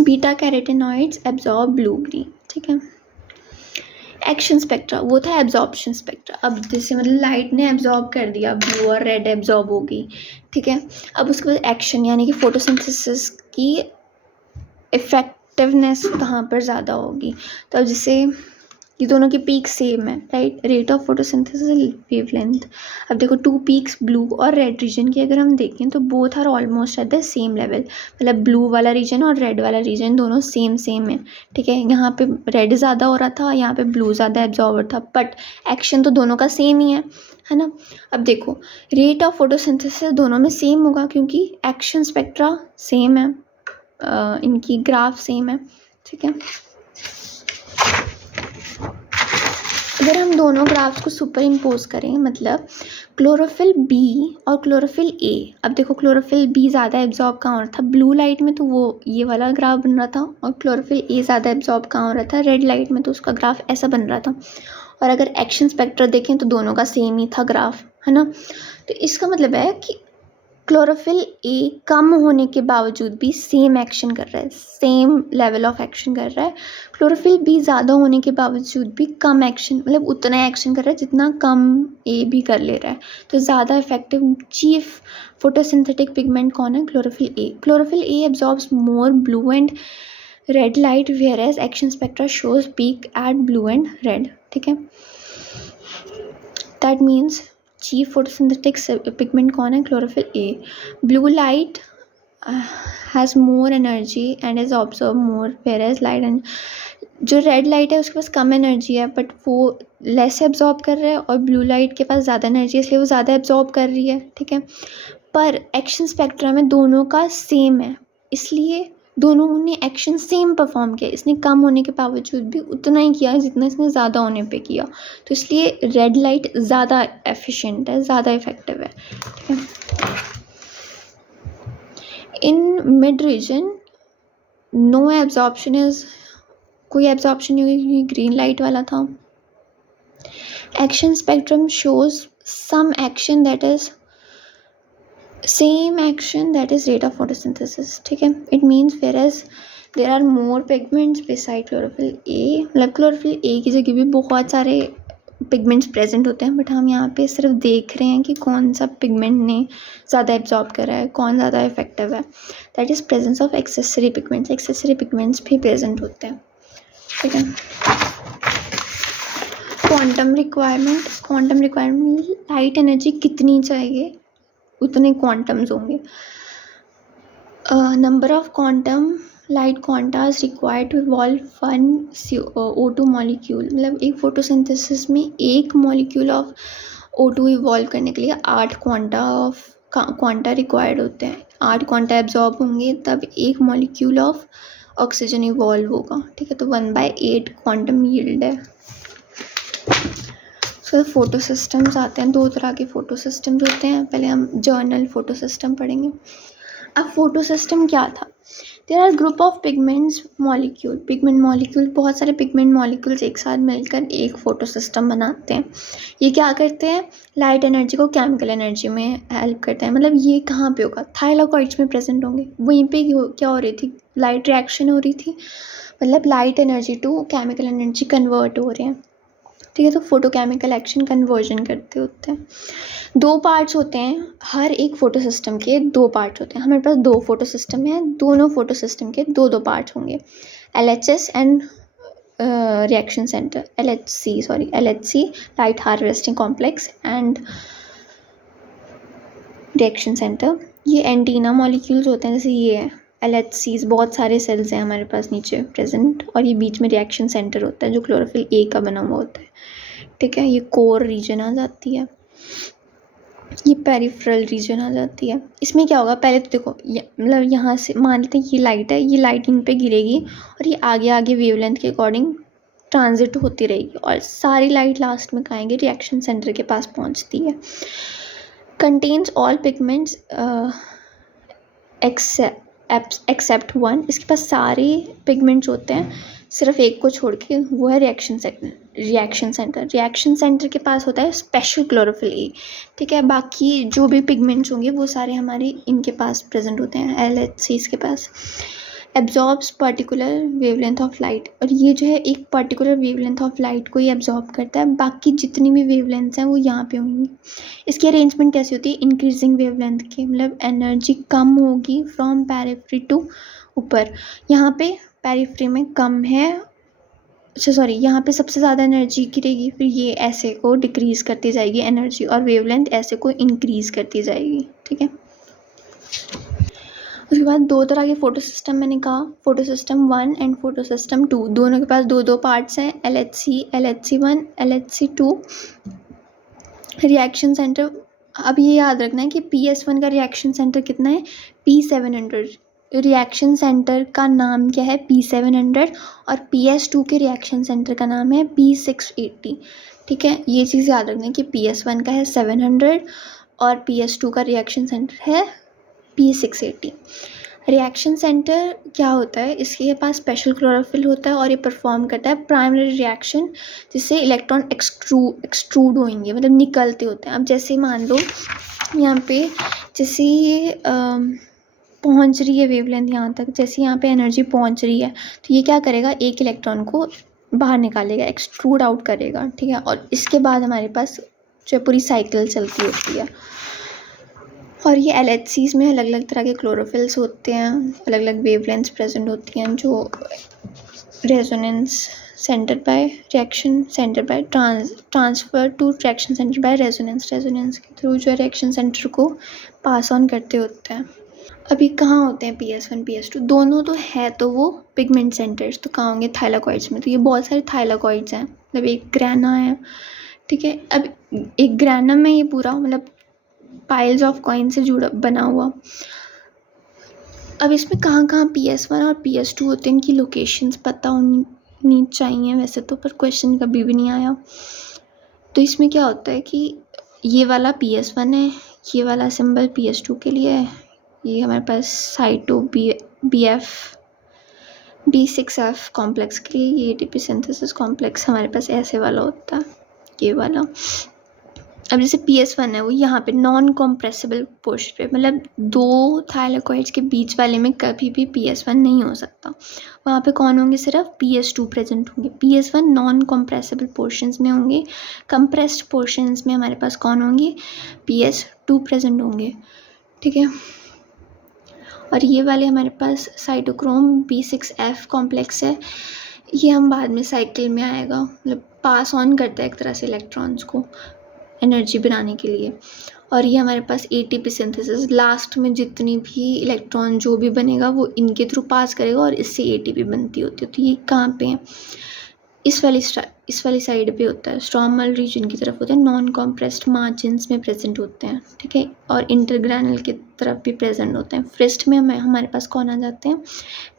Beta carotenoids absorb blue green. ठीक है, एक्शन स्पेक्ट्रा वो था एब्जॉर्प्शन स्पेक्ट्रा। अब जैसे मतलब लाइट ने एब्जॉर्ब कर दिया, ब्लू और रेड एब्जॉर्ब हो गई। ठीक है, अब उसके बाद एक्शन यानी कि फोटोसिंथेसिस की इफेक्टिवनेस कहाँ पर ज़्यादा होगी। तो अब जैसे ये दोनों की पीक सेम है, right, rate of photosynthesis, wavelength. अब देखो टू पीक्स ब्लू और रेड रीजन की अगर हम देखें तो both are almost at the same level, मतलब ब्लू वाला रीजन और रेड वाला रीजन दोनों सेम है। ठीक है, यहाँ पे रेड ज़्यादा हो रहा था, यहाँ पे ब्लू ज़्यादा एब्जॉर्बर था, बट एक्शन तो दोनों का सेम ही है ना। अब देखो रेट ऑफ फोटोसिंथेसिस दोनों में सेम होगा क्योंकि एक्शन स्पेक्ट्रा सेम है, इनकी ग्राफ सेम है। ठीक है, अगर हम दोनों ग्राफ्स को सुपर इम्पोज करें, मतलब क्लोरोफिल बी और क्लोरोफिल ए, अब देखो क्लोरोफिल बी ज़्यादा एब्जॉर्ब कहाँ हो रहा था, ब्लू लाइट में, तो वो ये वाला ग्राफ बन रहा था, और क्लोरोफिल ए ज़्यादा एब्जॉर्ब कहाँ हो रहा था, रेड लाइट में, तो उसका ग्राफ ऐसा बन रहा था। और अगर एक्शन स्पेक्ट्रा देखें तो दोनों का सेम ही था ग्राफ, है ना। तो इसका मतलब है कि क्लोरोफिल ए कम होने के बावजूद भी सेम एक्शन कर रहा है, सेम लेवल ऑफ एक्शन कर रहा है। क्लोरोफिल बी ज़्यादा होने के बावजूद भी कम एक्शन, मतलब उतना एक्शन कर रहा है जितना कम ए भी कर ले रहा है। तो ज़्यादा इफेक्टिव चीफ फोटोसिंथेटिक पिगमेंट कौन है, chlorophyll a. Chlorophyll a absorbs more blue and red light whereas action spectra shows peak at blue and red. ठीक है, that means chief photosynthetic pigment कौन है, chlorophyll a. Blue light has more energy and is observe more, whereas light and जो red light है उसके पास कम energy है बट वो लेस एब्जॉर्ब कर रहा है, और ब्लू लाइट के पास ज़्यादा एनर्जी है इसलिए वो ज़्यादा एब्जॉर्ब कर रही है। ठीक है, पर एक्शन स्पेक्ट्रा में दोनों का सेम है, इसलिए दोनों ने एक्शन सेम परफॉर्म किया। इसने कम होने के बावजूद भी उतना ही किया जितना इसने ज़्यादा होने पे किया, तो इसलिए रेड लाइट ज़्यादा एफिशिएंट है, ज़्यादा इफेक्टिव है। ठीक है, in mid region no absorption is, कोई एब्जॉर्प्शन नहीं हुई, ग्रीन लाइट वाला था। Action spectrum shows some action that is same action that is rate of photosynthesis. ठीक है, it means whereas there are more pigments beside chlorophyll A, मतलब chlorophyll A की जगह भी बहुत सारे पिगमेंट्स प्रेजेंट होते हैं, बट हम यहाँ पे सिर्फ देख रहे हैं कि कौन सा पिगमेंट ने ज़्यादा एब्जॉर्ब करा है, कौन ज़्यादा इफेक्टिव है। That is presence of accessory pigments, accessory pigments भी प्रेजेंट होते हैं। ठीक है, क्वांटम रिक्वायरमेंट लाइट एनर्जी कितनी चाहिए उतने क्वांटम्स होंगे। Number of quantum light quantas required to evolve one O2 molecule, मतलब एक फोटोसिंथेसिस में एक मॉलिक्यूल ऑफ O2 इवॉल्व करने के लिए 8 क्वांटा रिक्वायर्ड होते हैं। 8 क्वांटा एब्जॉर्ब होंगे तब एक मॉलिक्यूल ऑफ ऑक्सीजन इवॉल्व होगा। ठीक है, तो 1/8 क्वांटम यील्ड है। तो फोटो सिस्टम्स आते हैं, 2 तरह के फोटो सिस्टम्स होते हैं। पहले हम जर्नल फोटो सिस्टम पढ़ेंगे। अब फोटो सिस्टम क्या था, there are group of pigments molecule, pigment molecule, बहुत सारे पिगमेंट मॉलिक्यूल्स एक साथ मिलकर एक फोटो सिस्टम बनाते हैं। ये क्या करते हैं, लाइट एनर्जी को केमिकल एनर्जी में हेल्प करते हैं। मतलब ये कहाँ पे होगा, थाइलाकॉइड्स में प्रेजेंट होंगे। वहीं पे क्या हो रही थी, लाइट रिएक्शन हो रही थी, मतलब light energy to chemical energy convert हो रहे हैं, ठीक है। तो फोटोकेमिकल एक्शन कन्वर्जन करते होते हैं। 2 पार्ट्स होते हैं, हर एक फोटो सिस्टम के 2 पार्ट्स होते हैं। हमारे पास 2 फोटो सिस्टम हैं, दोनों फोटो सिस्टम के 2 पार्ट्स होंगे, LHS and reaction centre, LHC light harvesting complex and reaction centre. ये एंटीना मॉलिक्यूल्स होते हैं, जैसे ये है LHCs, बहुत सारे सेल्स हैं हमारे पास नीचे प्रेजेंट, और ये बीच में रिएक्शन सेंटर होता है जो क्लोरोफिल A का बना हुआ होता है, ठीक है। ये कोर रीजन आ जाती है, ये पेरिफेरल रीजन आ जाती है। इसमें क्या होगा, पहले तो देखो मतलब यहाँ से मान लेते हैं ये लाइट है, ये लाइट इन पे गिरेगी और ये आगे आगे वेवलेंथ के अकॉर्डिंग ट्रांजिट होती रहेगी, और सारी लाइट लास्ट में कहाँ आएगी, रिएक्शन सेंटर के पास पहुँचती है। कंटेन्स ऑल पिगमेंट्स एक्सेप्ट 1, इसके पास सारे पिगमेंट्स होते हैं सिर्फ एक को छोड़ के, वो है रिएक्शन सेंटर। रिएक्शन सेंटर के पास होता है स्पेशल क्लोरोफिल A, ठीक है। बाकी जो भी पिगमेंट्स होंगे वो सारे हमारे इनके पास प्रेजेंट होते हैं, LHCs के पास। Absorbs particular wavelength of light, और ये जो है एक पर्टिकुलर वेवलेंथ ऑफ लाइट को ही एब्जॉर्ब करता है, बाकी जितनी भी वेवलेंथ्स हैं वो यहाँ पे होंगी। इसकी अरेंजमेंट कैसी होती है, इंक्रीजिंग वेवलेंथ की, मतलब एनर्जी कम होगी फ्रॉम पेरिफेरी टू ऊपर। यहाँ पे पेरिफेरी में कम है, अच्छा सॉरी, यहाँ पे सबसे ज़्यादा एनर्जी गिरेगी, फिर ये ऐसे को डिक्रीज़ करती जाएगी एनर्जी, और वेवलेंथ ऐसे को इंक्रीज़ करती जाएगी, ठीक है। उसके बाद 2 तरह के फोटो सिस्टम मैंने कहा, photo system 1 and photo system 2, दोनों के पास 2 पार्ट्स हैं, LHC1, LHC2। रिएक्शन सेंटर, अब ये याद रखना है कि PS1 का रिएक्शन सेंटर कितना है, P700। रिएक्शन सेंटर का नाम क्या है, P700, और PS2 के रिएक्शन सेंटर का नाम है P680, ठीक है। ये चीज़ याद रखना है कि PS1 का है 700 और PS2 का रिएक्शन सेंटर है P680। रिएक्शन सेंटर क्या होता है, इसके पास स्पेशल क्लोरोफिल होता है और ये परफॉर्म करता है प्राइमरी रिएक्शन, जिससे इलेक्ट्रॉन एक्सट्रूड होंगे, मतलब निकलते होते हैं। अब जैसे मान लो यहाँ पे जैसे ये पहुँच रही है वेवलेंथ यहाँ तक, जैसे यहाँ पे एनर्जी पहुँच रही है, तो ये क्या करेगा, एक इलेक्ट्रॉन को बाहर निकालेगा, एक्सट्रूड आउट करेगा, ठीक है। और इसके बाद हमारे पास जो पूरी साइकिल चलती होती है। और ये LHCs में अलग अलग तरह के क्लोरोफिल्स होते हैं, अलग अलग वेवलेंथ्स प्रेजेंट होती हैं, जो resonance centre by reaction centre by transfer to reaction centre by resonance के थ्रू जो रिएक्शन सेंटर को पास ऑन करते होते हैं। अभी कहाँ होते हैं PS1 PS2, दोनों तो है, तो वो पिगमेंट सेंटर्स तो कहाँ होंगे, थाइलाकॉइड्स में। तो ये बहुत सारे थाइलाकॉइड्स हैं, मतलब एक ग्रैना है, ठीक है। अब एक ग्रैनम में ये पूरा मतलब पाइल्स ऑफ कॉइन से जुड़ा बना हुआ। अब इसमें कहाँ कहाँ PS1 और PS2 होते हैं, इनकी लोकेशंस पता होनी चाहिए वैसे तो, पर क्वेश्चन कभी भी नहीं आया। तो इसमें क्या होता है कि ये वाला PS1 है, ये वाला सिंबल PS2 के लिए है, ये हमारे पास साइटो B6F कॉम्प्लेक्स के लिए, ये ATP सिंथेसिस कॉम्प्लेक्स हमारे पास ऐसे वाला होता है, ये वाला। अब जैसे PS1 है वो यहाँ पे नॉन कॉम्प्रेसिबल पोर्शन पे, मतलब 2 थाइलाकॉइड्स के बीच वाले में कभी भी PS1 नहीं हो सकता, वहाँ पे कौन होंगे, सिर्फ PS2 प्रेजेंट होंगे। PS1 नॉन कॉम्प्रेसिबल पोर्शंस में होंगे, कंप्रेस्ड पोर्शंस में हमारे पास कौन होंगे, PS2 प्रेजेंट होंगे, ठीक है। और ये वाले हमारे पास साइटोक्रोम B6F कॉम्प्लेक्स है, ये हम बाद में साइकिल में आएगा, मतलब पास ऑन करता है एक तरह से इलेक्ट्रॉन्स को एनर्जी बनाने के लिए। और ये हमारे पास ATP सिंथेसिस, लास्ट में जितनी भी इलेक्ट्रॉन जो भी बनेगा वो इनके थ्रू पास करेगा और इससे ATP बनती होती है। तो ये कहाँ पे है, इस वाली साइड पे होता है, स्ट्रोमल रीजन की तरफ होता है, नॉन कॉम्प्रेस्ड मार्जिन्स में प्रेजेंट होते हैं, ठीक है। और इंटरग्रैनल की तरफ भी प्रेजेंट होते हैं। फ्रिस्ट में हमारे पास कौन आ जाते हैं,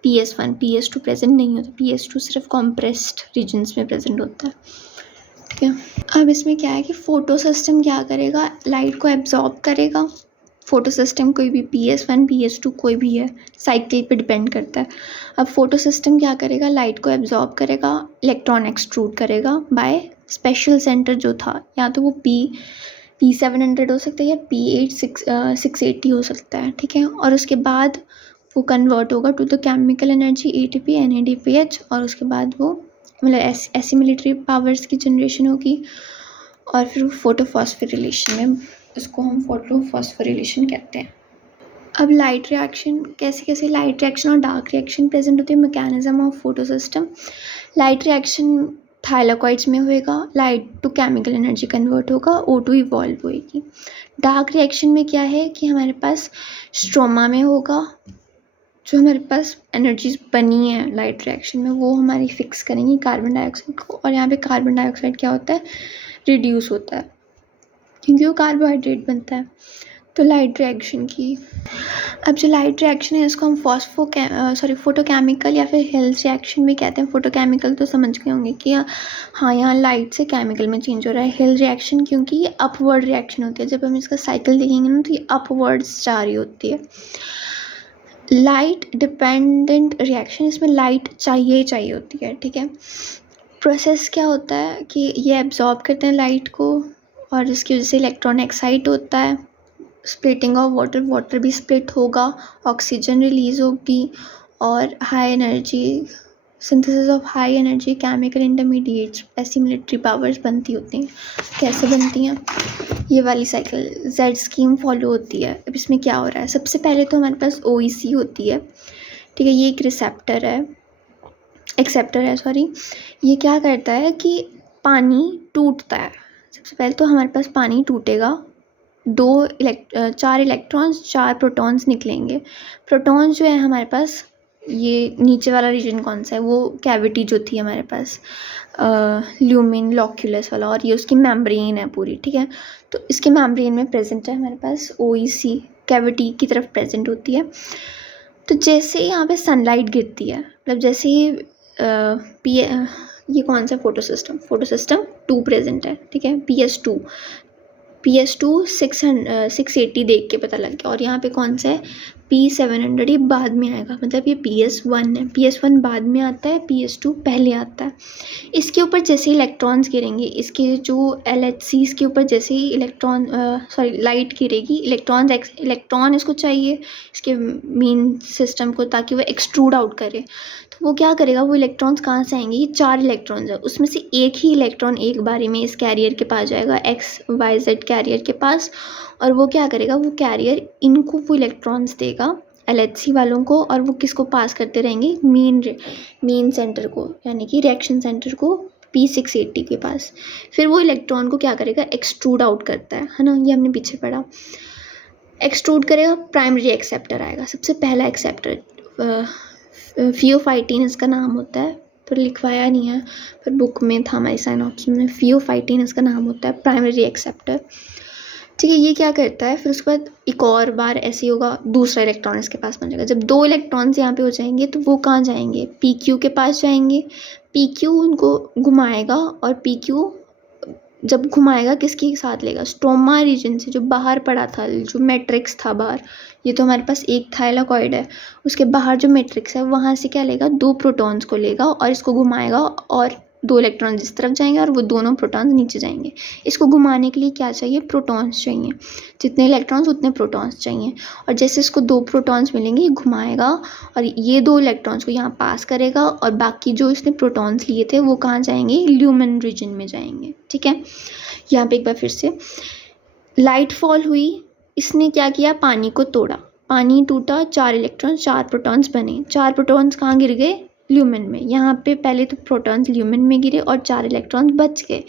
PS1, PS2 प्रेजेंट नहीं होता, PS2 सिर्फ कॉम्प्रेस्ड रीजन्स में प्रेजेंट होता है, ठीक है। अब इसमें क्या है कि फोटो सिस्टम क्या करेगा, लाइट को एब्जॉर्ब करेगा, फोटो सिस्टम कोई भी PS1 PS2 कोई भी है, साइकिल पे डिपेंड करता है। अब फोटो सिस्टम क्या करेगा, लाइट को एब्जॉर्ब करेगा, इलेक्ट्रॉन एक्सट्रूड करेगा बाय स्पेशल सेंटर जो था, या तो वो P700 हो सकता है या P680 हो सकता है, ठीक है। और उसके बाद वो कन्वर्ट होगा to the chemical energy ATP NADPH, और उसके बाद वो मतलब ऐसी मिलिट्री पावर्स की जनरेशन होगी, और फिर फोटोफॉस्फोरिलेशन में, उसको हम फोटोफॉस्फोरिलेशन कहते हैं। अब लाइट रिएक्शन, कैसे लाइट रिएक्शन और डार्क रिएक्शन प्रेजेंट होती है, mechanism of photo system. Light reaction thylakoids में होएगा, light to chemical energy convert होगा, O2 इवॉल्व होएगी। डार्क रिएक्शन में क्या है कि हमारे पास स्ट्रोमा में होगा, जो हमारे पास एनर्जीज बनी है लाइट रिएक्शन में वो हमारी फिक्स करेंगी कार्बन डाइऑक्साइड को, और यहाँ पे कार्बन डाइऑक्साइड क्या होता है, रिड्यूस होता है क्योंकि वो कार्बोहाइड्रेट बनता है। तो लाइट रिएक्शन की, अब जो लाइट रिएक्शन है इसको हम फोटोकेमिकल या फिर हेल्थ रिएक्शन भी कहते हैं। फोटोकेमिकल तो समझ गए होंगे कि हाँ यहाँ लाइट से केमिकल में चेंज हो रहा है। हेल्थ रिएक्शन क्योंकि ये अपवर्ड रिएक्शन होती है, जब हम इसका साइकिल देखेंगे ना तो ये अपवर्ड्स जा रही होती है। लाइट डिपेंडेंट रिएक्शन, इसमें लाइट चाहिए ही चाहिए होती है, ठीक है। प्रोसेस क्या होता है कि ये एब्जॉर्ब करते हैं लाइट को, और जिसकी वजह से इलेक्ट्रॉन एक्साइट होता है, स्प्लिटिंग ऑफ वाटर भी स्प्लिट होगा, ऑक्सीजन रिलीज होगी, और high energy synthesis of high energy chemical intermediates, ऐसी मिलिट्री पावर्स बनती होती हैं। कैसे बनती हैं, ये वाली साइकिल Z स्कीम फॉलो होती है। अब इसमें क्या हो रहा है, सबसे पहले तो हमारे पास OEC होती है, ठीक है। ये एक एक्सेप्टर है सॉरी। ये क्या करता है कि पानी टूटता है। सबसे पहले तो हमारे पास पानी टूटेगा, 4 इलेक्ट्रॉन्स 4 प्रोटॉन्स निकलेंगे। प्रोटॉन्स जो है हमारे पास, ये नीचे वाला रीजन कौन सा है, वो कैविटी जो थी हमारे पास ल्यूमिन लॉक्यूलस वाला, और ये उसकी मेम्ब्रेन है पूरी, ठीक है। तो इसके मेम्ब्रेन में प्रेजेंट है हमारे पास OEC, कैविटी की तरफ प्रेजेंट होती है। तो जैसे यहाँ पे सनलाइट गिरती है, मतलब जैसे ये कौन सा फोटो सिस्टम 2 प्रेजेंट है, ठीक है। PS2 680 देख के पता लग गया, और यहाँ पे कौन सा है P700, ये बाद में आएगा, मतलब ये PS1 है। PS1 बाद में आता है, PS2 पहले आता है। इसके ऊपर जैसे ही इलेक्ट्रॉन्स गिरेंगे, इसके जो LHCs के ऊपर जैसे ही लाइट गिरेगी, इलेक्ट्रॉन इसको चाहिए इसके मेन सिस्टम को, ताकि वो एक्सट्रूड आउट करे। तो वो क्या करेगा, वो इलेक्ट्रॉन्स कहाँ से आएंगे, ये 4 इलेक्ट्रॉन्स है, उसमें से एक ही इलेक्ट्रॉन एक बारी में इस कैरियर के पास जाएगा, XYZ कैरियर के पास, और वो क्या करेगा, वो कैरियर इनको वो इलेक्ट्रॉन्स देगा LHC वालों को, और वो किसको पास करते रहेंगे, मेन सेंटर को, यानी कि रिएक्शन सेंटर को P680 के पास। फिर वो इलेक्ट्रॉन को क्या करेगा, एक्सट्रूड आउट करता है ना, ये हमने पीछे पढ़ा। एक्सट्रूड करेगा, प्राइमरी एक्सेप्टर आएगा, सबसे पहला एक्सेप्टर फियोफाइटिन इसका नाम होता है, पर लिखवाया नहीं है, पर बुक में था हमारी साइन ऑप्शन में, फियोफाइटिन इसका नाम होता है, प्राइमरी एक्सेप्टर, ठीक है। ये क्या करता है, फिर उसके बाद एक और बार ऐसे होगा, दूसरा इलेक्ट्रॉन इसके पास पहुंच जाएगा। जब 2 इलेक्ट्रॉन्स यहाँ पे हो जाएंगे तो वो कहाँ जाएंगे, PQ के पास जाएंगे। PQ उनको घुमाएगा, और PQ जब घुमाएगा किसके साथ लेगा, स्ट्रोमा रीजन से जो बाहर पड़ा था, जो मैट्रिक्स था बाहर, ये तो हमारे पास एक थाइलाकॉइड है, उसके बाहर जो मैट्रिक्स है वहाँ से क्या लेगा, 2 प्रोटॉन्स को लेगा, और इसको घुमाएगा, और 2 इलेक्ट्रॉन्स इस तरफ जाएंगे और वो दोनों प्रोटॉन्स नीचे जाएंगे। इसको घुमाने के लिए क्या चाहिए, प्रोटॉन्स चाहिए, जितने इलेक्ट्रॉन्स उतने प्रोटॉन्स चाहिए। और जैसे इसको 2 प्रोटॉन्स मिलेंगे, घुमाएगा, और ये 2 इलेक्ट्रॉन्स को यहाँ पास करेगा, और बाकी जो इसने प्रोटॉन्स लिए थे वो कहाँ जाएंगे, ल्यूमेन रीजन में जाएंगे, ठीक है। यहाँ पे एक बार फिर से लाइट फॉल हुई, इसने क्या किया, पानी को तोड़ा, पानी टूटा, 4 इलेक्ट्रॉन्स 4 प्रोटॉन्स बने। 4 प्रोटॉन्स कहाँ गिर गए, ल्यूमेन में। यहाँ पे पहले तो प्रोटॉन्स ल्यूमेन में गिरे और 4 इलेक्ट्रॉन्स बच गए।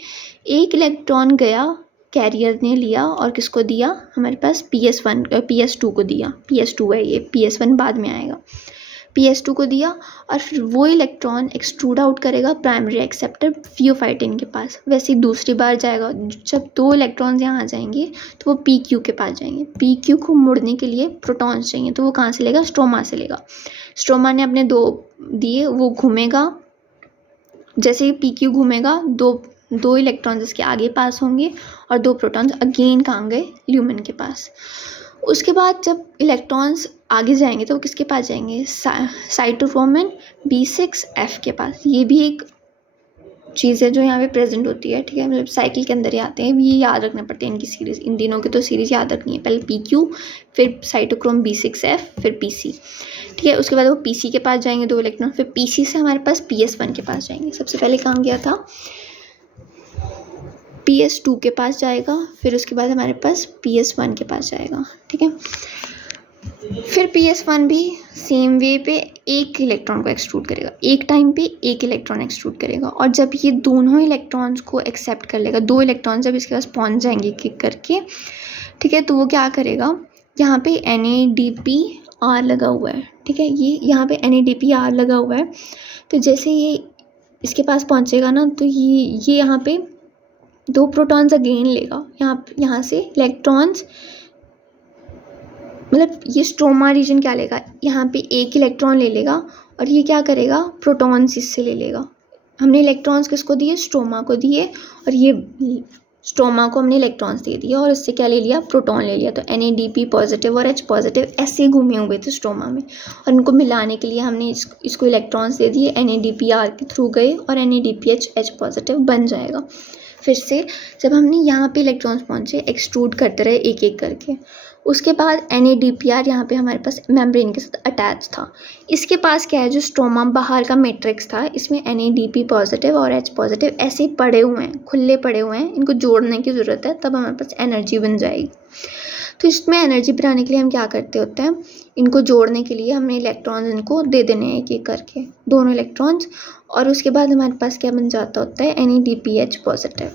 एक इलेक्ट्रॉन गया, कैरियर ने लिया, और किसको दिया, हमारे पास PS2 को दिया। PS2 है ये, PS1 बाद में आएगा। PS2 को दिया, और फिर वो इलेक्ट्रॉन एक्सट्रूड आउट करेगा प्राइमरी एक्सेप्टर फियोफाइटिन के पास। वैसे ही दूसरी बार जाएगा, जब 2 इलेक्ट्रॉन्स यहाँ आ जाएंगे तो वो PQ के पास जाएंगे। PQ को मुड़ने के लिए प्रोटॉन्स चाहिए, तो वो कहाँ से लेगा, स्ट्रोमा से लेगा। स्ट्रोमा ने अपने 2 दिए, वो घूमेगा, जैसे ही PQ घूमेगा, दो इलेक्ट्रॉन्स इसके आगे पास होंगे, और 2 प्रोटॉन्स अगेन कहाँ गए, ल्यूमेन के पास। उसके बाद जब इलेक्ट्रॉन्स आगे जाएंगे तो वो किसके पास जाएंगे, साइटोक्रोम B6F के पास। ये भी एक चीज़ है जो यहाँ पे प्रेजेंट होती है, ठीक है, मतलब साइकिल के अंदर ही आते हैं, ये याद रखना पड़ते हैं इनकी सीरीज़, इन दिनों की तो सीरीज़ याद रखनी है, पहले PQ, फिर साइटोक्रोम B6F, फिर PC, ठीक है। उसके बाद वो PC के पास जाएंगे 2 इलेक्ट्रॉन, फिर PC से हमारे पास PS1 के पास जाएंगे। सबसे पहले काम किया था PS2 के पास जाएगा, फिर उसके बाद हमारे पास PS1 के पास जाएगा, ठीक है। फिर PS1 भी सेम वे पे एक इलेक्ट्रॉन को एक्सट्रूड करेगा, एक टाइम पे एक इलेक्ट्रॉन एक्सट्रूड करेगा, और जब ये दोनों इलेक्ट्रॉन्स को एक्सेप्ट कर लेगा, 2 इलेक्ट्रॉन जब इसके पास पहुंच जाएंगे किक करके, ठीक है, तो वो क्या करेगा, यहाँ पे NADPR लगा हुआ है, ठीक है, ये यहाँ पे NADPR लगा हुआ है, तो जैसे ये इसके पास पहुँचेगा ना, तो ये यहाँ पे 2 प्रोटॉन्स अगेन लेगा, यहाँ से इलेक्ट्रॉन्स, मतलब ये स्ट्रोमा रीजन क्या लेगा, यहाँ पे एक इलेक्ट्रॉन ले लेगा, और ये क्या करेगा, प्रोटॉन्स इससे ले लेगा। हमने इलेक्ट्रॉन्स किसको दिए, स्ट्रोमा को दिए, और ये स्ट्रोमा को हमने इलेक्ट्रॉन्स दे दिया, और इससे क्या ले लिया, प्रोटॉन ले लिया। तो NADP पॉजिटिव और H पॉजिटिव ऐसे घूमे हुए थे स्ट्रोमा में, और इनको मिलाने के लिए हमने इसको इलेक्ट्रॉन्स दे दिए, NADPR के थ्रू गए, और NADPH H पॉजिटिव बन जाएगा। फिर से जब हमने यहाँ पे इलेक्ट्रॉन्स पहुँचे, एक्सट्रूड करते रहे एक एक करके, उसके बाद NADPR यहाँ पे हमारे पास मेम्ब्रेन के साथ अटैच था। इसके पास क्या है, जो स्ट्रोमा बाहर का मैट्रिक्स था, इसमें NADP पॉजिटिव और H पॉजिटिव ऐसे पड़े हुए हैं, खुले पड़े हुए हैं, इनको जोड़ने की ज़रूरत है, तब हमारे पास एनर्जी बन जाएगी। तो इसमें एनर्जी बनाने के लिए हम क्या करते होते हैं, इनको जोड़ने के लिए हमने इलेक्ट्रॉन्स इनको दे देने हैं एक एक करके, दोनों इलेक्ट्रॉन्स, और उसके बाद हमारे पास क्या बन जाता होता है, NADPH पॉजिटिव,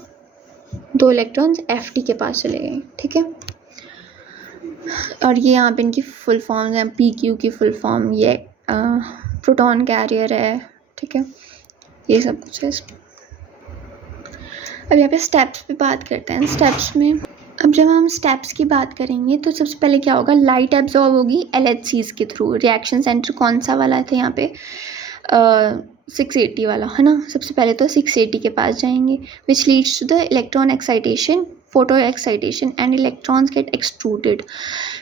2 इलेक्ट्रॉन्स FT के पास चले गए, ठीक है। और ये यहाँ पे इनकी फुल फॉर्म्स हैं, PQ की फुल फॉर्म, ये प्रोटॉन कैरियर है, ठीक है, ये सब कुछ है इसमें। अब यहाँ पे स्टेप्स पे बात करते हैं। स्टेप्स में अब जब हम स्टेप्स की बात करेंगे तो सबसे पहले क्या होगा, लाइट एब्जॉर्ब होगी LHCs के थ्रू। रिएक्शन सेंटर कौन सा वाला था यहाँ पे, 680 वाला है ना। सबसे पहले तो 680 के पास जाएंगे, which leads to the electron excitation, photo excitation, and electrons get extruded.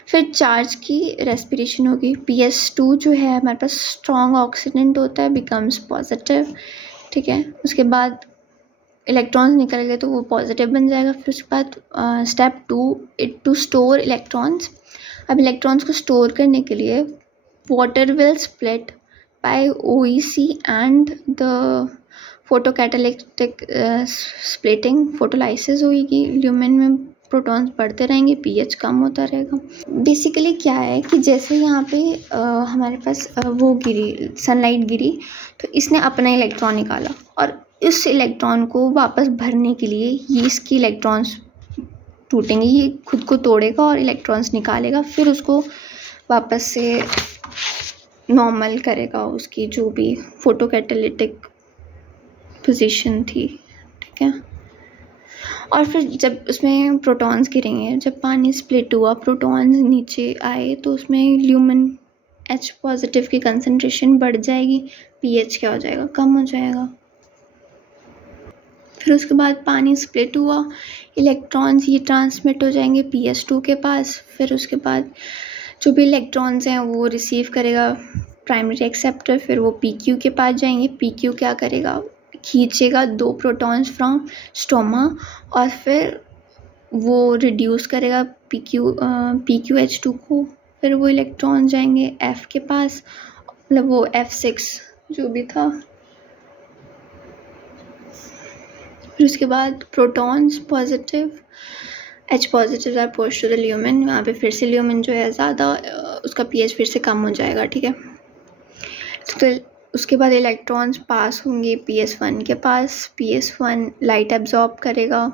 फिर चार्ज की रेस्पिरेशन होगी। PS2 जो है हमारे पास स्ट्रॉन्ग ऑक्सीडेंट होता है, बिकम्स पॉजिटिव, ठीक है। उसके बाद इलेक्ट्रॉन्स निकल गए तो वो पॉजिटिव बन जाएगा। फिर उसके बाद स्टेप 2 टू स्टोर इलेक्ट्रॉन्स। अब इलेक्ट्रॉन्स को स्टोर करने के लिए water will split by OEC and the photocatalytic splitting, photolysis होगी, ल्यूमेन में प्रोटॉन्स बढ़ते रहेंगे, pH कम होता रहेगा। बेसिकली क्या है कि जैसे यहाँ पे हमारे पास वो गिरी, सनलाइट गिरी, तो इसने अपना इलेक्ट्रॉन निकाला, और इस इलेक्ट्रॉन को वापस भरने के लिए ये इसकी इलेक्ट्रॉन्स टूटेंगे, ये खुद को तोड़ेगा और इलेक्ट्रॉन्स निकालेगा, फिर उसको वापस से नॉर्मल करेगा, उसकी जो भी फोटोकैटालिटिक पोजीशन थी, ठीक है। और फिर जब उसमें प्रोटॉन्स गिरेंगे, जब पानी स्प्लिट हुआ, प्रोटॉन्स नीचे आए, तो उसमें ल्यूमेन H पॉजिटिव की कंसंट्रेशन बढ़ जाएगी, pH क्या हो जाएगा, कम हो जाएगा। फिर उसके बाद पानी स्प्लिट हुआ, इलेक्ट्रॉन्स ये ट्रांसमिट हो जाएंगे PS2 के पास। फिर उसके बाद जो भी इलेक्ट्रॉन्स हैं वो रिसीव करेगा प्राइमरी एक्सेप्टर, फिर वो PQ के पास जाएंगे। PQ क्या करेगा, खींचेगा 2 प्रोटॉन्स फ्रॉम स्टोमा, और फिर वो रिड्यूस करेगा PQH2 को। फिर वो इलेक्ट्रॉन जाएंगे F के पास, मतलब वो F6 जो भी था। फिर उसके बाद protons positive, H positive are pushed to the lumen, वहाँ पे फिर से ल्यूमेन जो है ज़्यादा, उसका pH फिर से कम हो जाएगा, ठीक है। तो उसके बाद इलेक्ट्रॉन्स पास होंगे PS1 के पास, PS1 लाइट एब्जॉर्ब करेगा,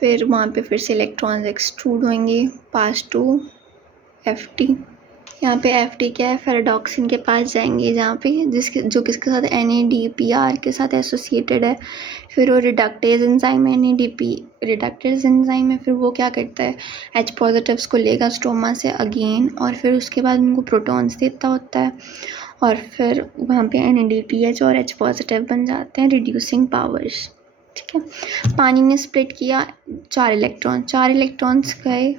फिर वहाँ पे फिर से इलेक्ट्रॉन्स एक्सट्रूड होंगे पास टू FT। यहाँ पे FT क्या है, फेराडॉक्सिन के पास जाएंगे, जहाँ पे जो किसके साथ NADPR के साथ एसोसिएटेड है। फिर वो reductase enzyme, NADP reductase enzyme है, फिर वो क्या करता है, H पॉजिटिव्स को लेगा स्टोमा से अगेन, और फिर उसके बाद उनको प्रोटॉन्स देता होता है, और फिर वहाँ पे NADPH और H पॉजिटिव बन जाते हैं, रिड्यूसिंग पावर्स, ठीक है। पानी ने स्प्लिट किया 4 इलेक्ट्रॉन्स गए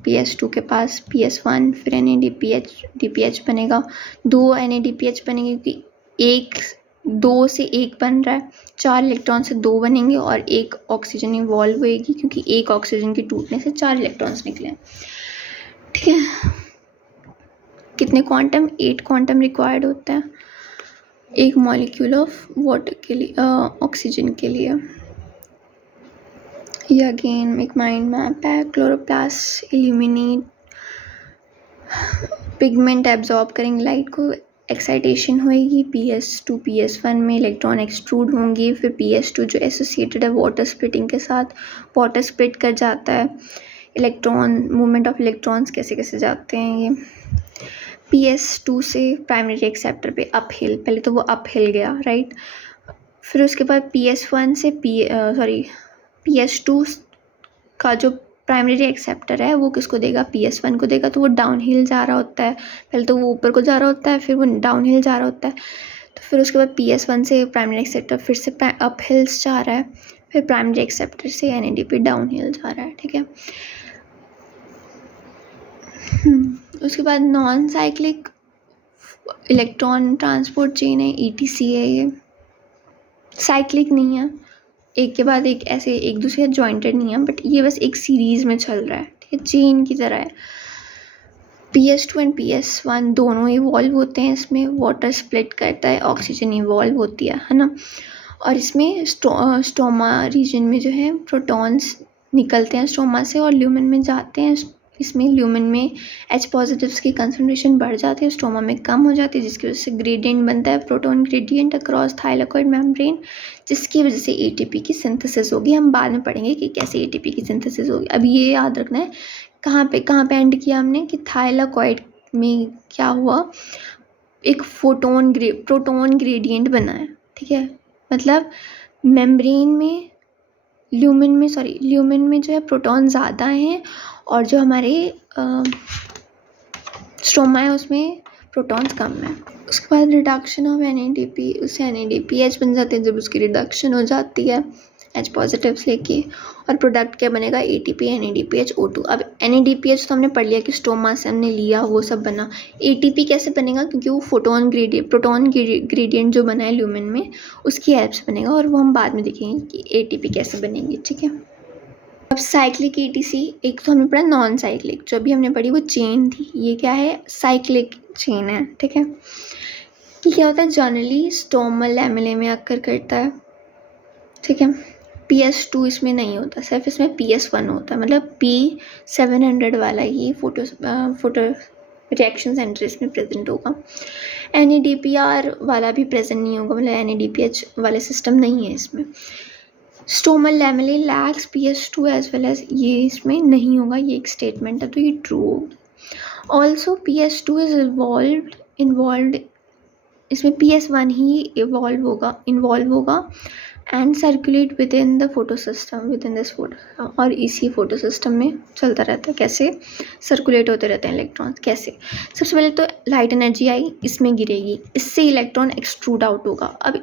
PS2 के पास PS1, फिर NADPH बनेगा, 2 NADPH बनेंगे क्योंकि एक 2 से 1 बन रहा है, 4 इलेक्ट्रॉन से 2 बनेंगे और 1 ऑक्सीजन इवॉल्व होएगी क्योंकि 1 ऑक्सीजन के टूटने से 4 इलेक्ट्रॉन्स निकले। ठीक है, कितने क्वांटम? 8 क्वांटम रिक्वायर्ड होते हैं एक मॉलिक्यूल ऑफ वाटर के लिए, ऑक्सीजन के लिए। ये अगेन एक माइंड मैप है। क्लोरोप्लास्ट इल्यूमिनेट, पिगमेंट एब्जॉर्ब करेंगे लाइट को, एक्साइटेशन होएगी, PS2 PS1 में इलेक्ट्रॉन एक्सट्रूड होंगे, फिर PS2 जो एसोसिएटेड है वाटर स्प्लिटिंग के साथ, वाटर स्प्लिट कर जाता है। इलेक्ट्रॉन मूवमेंट ऑफ इलेक्ट्रॉन्स कैसे कैसे जाते हैं ये। PS2 से प्राइमरी एक्सेप्टर पे अपहिल, पहले तो वो अपहिल गया, राइट। फिर उसके बाद PS1 से PS2 का जो प्राइमरी एक्सेप्टर है वो किसको देगा? PS1 को देगा। तो वो डाउन हिल जा रहा होता है, पहले तो वो ऊपर को जा रहा होता है, फिर वो डाउन हिल जा रहा होता है। तो फिर उसके बाद PS1 से प्राइमरी एक्सेप्टर फिर से अप हिल्स जा रहा है, फिर प्राइमरी एक्सेप्टर से NADP डाउन हिल जा रहा है। ठीक है, उसके बाद non cyclic electron transport chain है, ETC है। ये साइक्लिक नहीं है, एक के बाद एक ऐसे एक दूसरे से जॉइंटेड नहीं है, बट ये बस एक सीरीज में चल रहा है। ठीक है, चेन की तरह है। PS2 एंड PS1 दोनों इवॉल्व होते हैं, इसमें वाटर स्प्लिट करता है, ऑक्सीजन इवॉल्व होती है ना। और इसमें स्टोमा रीजन में जो है प्रोटॉन्स निकलते हैं स्टोमा से और ल्यूमेन में जाते हैं। इसमें ल्यूमेन में H पॉजिटिव्स की कंसनट्रेशन बढ़ जाती है, स्टोमा में कम हो जाती है, जिसकी वजह से ग्रेडियंट बनता है, proton gradient across thylakoid membrane, जिसकी वजह से ATP की सिंथेसिस होगी। हम बाद में पढ़ेंगे कि कैसे ATP की सिंथेसिस होगी। अब ये याद रखना है कहाँ पे एंड किया हमने कि थाइलाकॉइड में क्या हुआ, एक प्रोटॉन ग्रेडियंट बना है। ठीक है, मतलब मेम्ब्रेन में ल्यूमेन में जो है प्रोटॉन ज़्यादा हैं और जो हमारे स्ट्रोमा है उसमें प्रोटॉन्स कम है। उसके बाद रिडक्शन ऑफ NADP, उससे NADPH बन जाते हैं जब उसकी रिडक्शन हो जाती है H पॉजिटिव्स लेके, और प्रोडक्ट क्या बनेगा? ATP NADPH O2। अब NADPH तो हमने पढ़ लिया कि स्टोमा से हमने लिया, वो सब बना। ATP कैसे बनेगा? क्योंकि वो प्रोटॉन ग्रेडियंट जो बना है ल्यूमेन में उसकी हेल्प से बनेगा, और वो हम बाद में देखेंगे कि ATP कैसे बनेगी। ठीक है, अब साइक्लिक ETC, एक तो हमने पढ़ा नॉन साइक्लिक, जो अभी हमने पढ़ी वो चेन थी, ये क्या है? साइक्लिक चेन है। ठीक है, ये क्या होता है? जनरली स्टोमल लैमेले में आकर करता है। ठीक है, PS2 इसमें नहीं होता, सिर्फ इसमें PS1 होता है, मतलब P700 वाला ही फोटो रिएक्शन सेंटर इसमें प्रेजेंट होगा। NADPR वाला भी प्रेजेंट नहीं होगा, मतलब NADPH वाले सिस्टम नहीं है इसमें। Stromal lamellae lacks PS2 as well as, ये इसमें नहीं होगा, ये एक स्टेटमेंट है तो ये ट्रू होगा। ऑल्सो PS2 इज इन्वॉल्व्ड, इसमें PS1 ही इन्वॉल्व होगा and circulate with in the photo system, with in this photo, और इसी फोटो सिस्टम में चलता रहता है। कैसे सर्कुलेट होते रहते हैं इलेक्ट्रॉन्स? कैसे? सबसे पहले तो लाइट एनर्जी आई, इसमें गिरेगी, इससे इलेक्ट्रॉन एक्सट्रूड आउट होगा। अब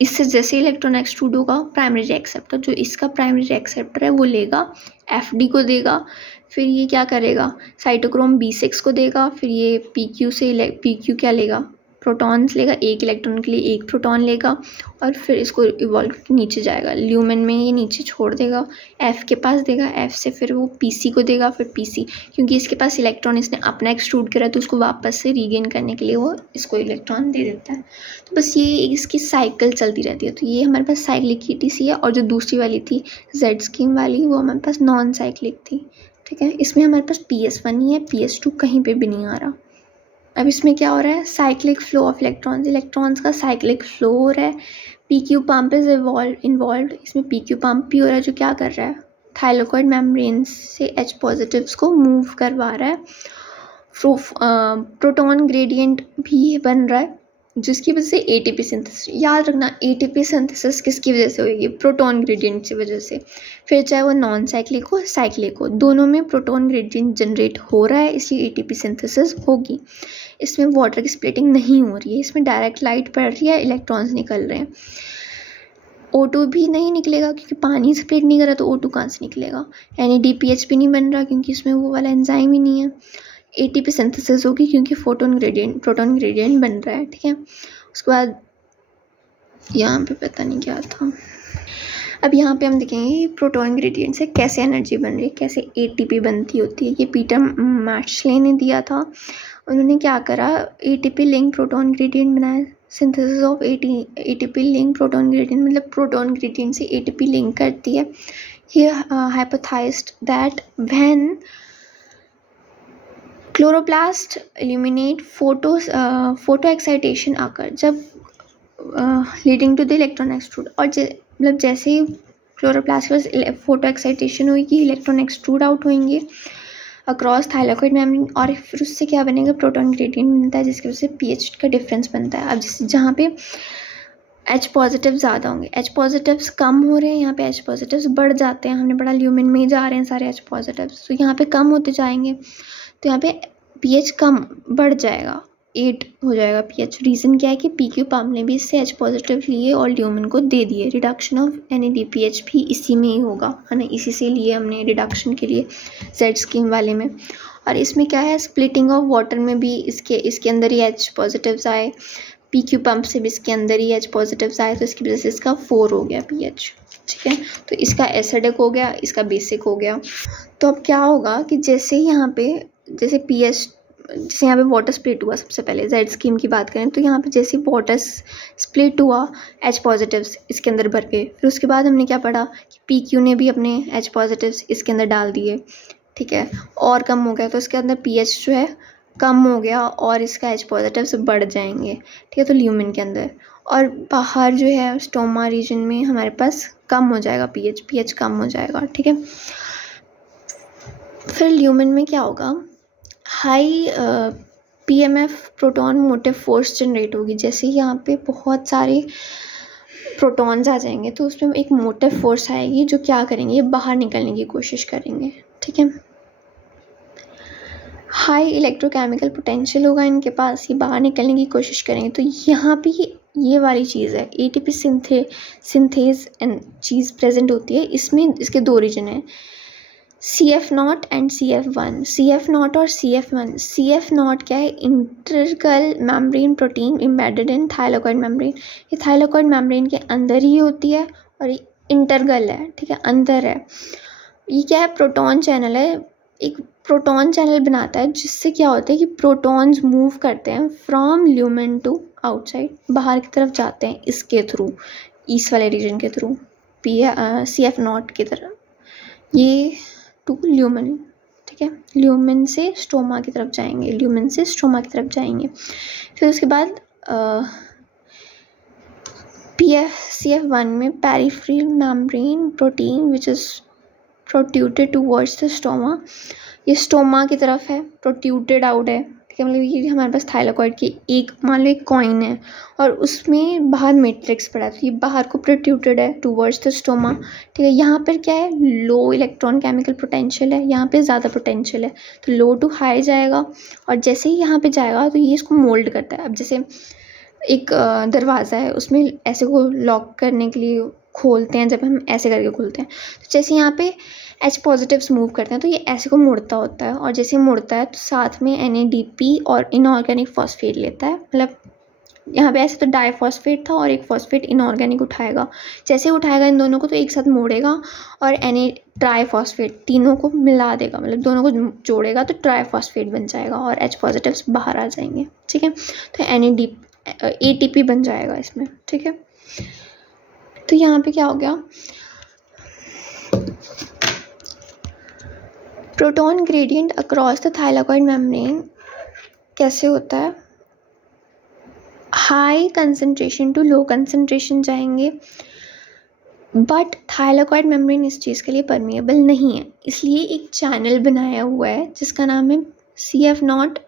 इससे जैसे इलेक्ट्रॉन एक्सट्रूड होगा, प्राइमरी एक्सेप्टर जो इसका प्राइमरी एक्सेप्टर है वो लेगा, FD को देगा, फिर ये क्या करेगा? साइटोक्रोम B6 को देगा, फिर ये PQ क्या लेगा? प्रोटॉन्स लेगा, एक इलेक्ट्रॉन के लिए एक प्रोटॉन लेगा, और फिर इसको इवॉल्व नीचे जाएगा, ल्यूमेन में ये नीचे छोड़ देगा, F के पास देगा, F से फिर वो PC को देगा, फिर PC, क्योंकि इसके पास इलेक्ट्रॉन इसने अपना एक्सट्रूड करा तो उसको वापस से रीगेन करने के लिए वो इसको इलेक्ट्रॉन दे देता है। तो बस ये इसकी साइकिल चलती रहती है। तो ये हमारे पास साइक्लिक ETC है, और जो दूसरी वाली थी Z स्कीम वाली, वो हमारे पास नॉन साइक्लिक थी। ठीक है, इसमें हमारे पास PS1 ही है, PS2 कहीं पर भी नहीं आ रहा। अब इसमें क्या हो रहा है? साइक्लिक फ्लो ऑफ इलेक्ट्रॉन्स का साइक्लिक फ्लो हो रहा है। PQ पम्प इज इन्वॉल्व, इसमें PQ पम्प भी हो रहा है, जो क्या कर रहा है? थाइलाकॉइड मेम्ब्रेन से H पॉजिटिव्स को मूव करवा रहा है। प्रोटॉन ग्रेडियंट भी बन रहा है, जिसकी वजह से ATP सिंथेसिस। याद रखना, ATP सिंथेसिस किसकी वजह से होगी? प्रोटॉन ग्रेडियंट की वजह से। फिर चाहे वो नॉन साइक्लिक हो साइक्लिक हो, दोनों में प्रोटॉन ग्रेडियंट जनरेट हो रहा है, इसलिए ATP सिंथेसिस होगी। इसमें वाटर की स्प्लिटिंग नहीं हो रही है, इसमें डायरेक्ट लाइट पड़ रही है, इलेक्ट्रॉन्स निकल रहे हैं। O2 भी नहीं निकलेगा क्योंकि पानी स्प्लिट नहीं कर रहा, तो O2 कहाँ से निकलेगा। NADPH भी नहीं बन रहा क्योंकि इसमें वो वाला एंजाइम ही नहीं है। ATP सिंथेसिस होगी क्योंकि प्रोटोन ग्रेडियंट बन रहा है, ठीक है। उसके बाद यहाँ पे पता नहीं क्या था। अब यहाँ पे हम देखेंगे प्रोटोन ग्रेडियंट से कैसे एनर्जी बन रही है, कैसे ATP बनती होती है। ये पीटर मैशले ने दिया था। उन्होंने क्या करा, ATP लिंक प्रोटोन ग्रेडियंट बनाया। Synthesis of ATP link proton gradient, मतलब प्रोटोन ग्रेडियंट से ATP लिंक करती है। He hypothesized that when chloroplast illuminate photo excitation आकर, जब leading to the electron extrude, और मतलब जैसे ही क्लोरोप्लास्ट के पास फोटो एक्साइटेशन होगी, इलेक्ट्रॉन एक्सट्रूड आउट होंगे अक्रॉस थाइलाकोइड मेम्ब्रेन, और फिर उससे क्या बनेगा, प्रोटोन ग्रेडियंट बनता है, जिसकी वजह से pH का डिफरेंस बनता है। अब जहाँ पे H पॉजिटिव ज़्यादा होंगे, H पॉजिटिव्स कम हो रहे हैं, यहाँ पे H पॉजिटिव्स बढ़ जाते हैं। हमने पढ़ा ल्यूमिन में ही जा रहे हैं सारे H पॉजिटिव्स, तो यहाँ पे कम होते जाएंगे, तो यहाँ पे pH कम बढ़ जाएगा, 8 हो जाएगा pH। रीज़न क्या है कि PQ पम्प ने भी इससे H पॉजिटिव लिए और ल्यूमिन को दे दिए। रिडक्शन ऑफ NADPH भी इसी में ही होगा, है ना, इसी से लिए हमने रिडक्शन के लिए Z स्कीम वाले में। और इसमें क्या है, स्प्लिटिंग ऑफ वाटर में भी इसके अंदर ही H पॉजिटिव्स आए, PQ पम्प से भी इसके अंदर ही H पॉजिटिव्स आए, तो इसकी वजह से इसका 4 हो गया pH, ठीक है। तो इसका एसिडिक हो गया, इसका बेसिक हो गया। तो अब क्या होगा कि जैसे यहाँ पे जैसे pH, जैसे यहाँ पे वाटर स्प्लिट हुआ, सबसे पहले Z स्कीम की बात करें तो यहाँ पे जैसे वाटर स्प्लिट हुआ, H पॉजिटिव्स इसके अंदर भर गए। फिर उसके बाद हमने क्या पढ़ा कि PQ ने भी अपने H पॉजिटिव्स इसके अंदर डाल दिए, ठीक है, और कम हो गया, तो इसके अंदर pH जो है कम हो गया और इसका H पॉजिटिव्स बढ़ जाएंगे, ठीक है। तो ल्यूमिन के अंदर, और बाहर जो है स्टोमा रीजन में हमारे पास कम हो जाएगा pH कम हो जाएगा, ठीक है। फिर ल्यूमिन में क्या होगा, high PMF proton motive force generate होगी। जैसे यहाँ पे बहुत सारे प्रोटॉन्स आ जाएंगे तो उसमें एक मोटिव फोर्स आएगी जो क्या करेंगे, ये बाहर निकलने की कोशिश करेंगे, ठीक है। हाई इलेक्ट्रोकेमिकल पोटेंशियल होगा इनके पास, ये बाहर निकलने की कोशिश करेंगे। तो यहाँ पे ये वाली चीज़ है, ATP synthase and cheese present होती है। इसमें इसके 2 रीजन है, CF0 एंड CF1। CF0 और CF1। CF0 क्या है, integral membrane protein embedded in thylakoid membrane. ये थाइलाकोइड मेम्ब्रेन के अंदर ही होती है और ये इंटरकल है, ठीक है, अंदर है। ये क्या है, प्रोटॉन चैनल है, एक प्रोटॉन चैनल बनाता है, जिससे क्या होता है कि प्रोटॉन्स मूव करते हैं फ्रॉम ल्यूमेन टू आउटसाइड, बाहर की तरफ जाते हैं इसके थ्रू, इस वाले रीजन के थ्रू, CF0 की तरफ, ये टू ल्यूमेन, ठीक है। ल्यूमेन से स्टोमा की तरफ जाएंगे, ल्यूमेन से स्टोमा की तरफ जाएंगे। फिर उसके बाद CF1 में peripheral membrane protein which is protruded towards the stoma, ये स्टोमा की तरफ है, प्रोट्यूटेड आउट है, ठीक है। मतलब ये हमारे पास थाइलाकोइड की एक, मान लो एक कॉइन है और उसमें बाहर मैट्रिक्स पड़ा है, तो ये बाहर को प्रोट्यूटेड है टूवर्ड्स द स्टोमा, ठीक है। यहाँ पर क्या है, लो इलेक्ट्रॉन केमिकल पोटेंशियल है, यहाँ पे ज़्यादा पोटेंशियल है, तो लो टू हाई जाएगा, और जैसे ही यहाँ पे जाएगा तो ये इसको मोल्ड करता है। अब जैसे एक दरवाज़ा है, उसमें ऐसे को लॉक करने के लिए खोलते हैं, जब हम ऐसे करके खोलते हैं, तो जैसे यहाँ पे H पॉजिटिव्स मूव करते हैं तो ये ऐसे को मुड़ता होता है, और जैसे मुड़ता है तो साथ में NADP और इनऑर्गेनिक फॉस्फेट लेता है। मतलब यहाँ पे ऐसे तो डाइफॉस्फेट था और एक फॉस्फेट इनऑर्गेनिक उठाएगा, जैसे उठाएगा इन दोनों को तो एक साथ मोड़ेगा और ट्राइफॉस्फेट तीनों को मिला देगा, मतलब दोनों को जोड़ेगा तो ट्राइफॉस्फेट बन जाएगा और H पॉजिटिव्स बाहर आ जाएंगे, ठीक है। तो ATP बन जाएगा इसमें, ठीक है। तो यहाँ पे क्या हो गया, proton gradient across the thylakoid membrane कैसे होता है, high concentration to low concentration जाएंगे, बट थाइलाकोइड मेम्ब्रेन इस चीज़ के लिए परमिएबल नहीं है, इसलिए एक चैनल बनाया हुआ है जिसका नाम है CF0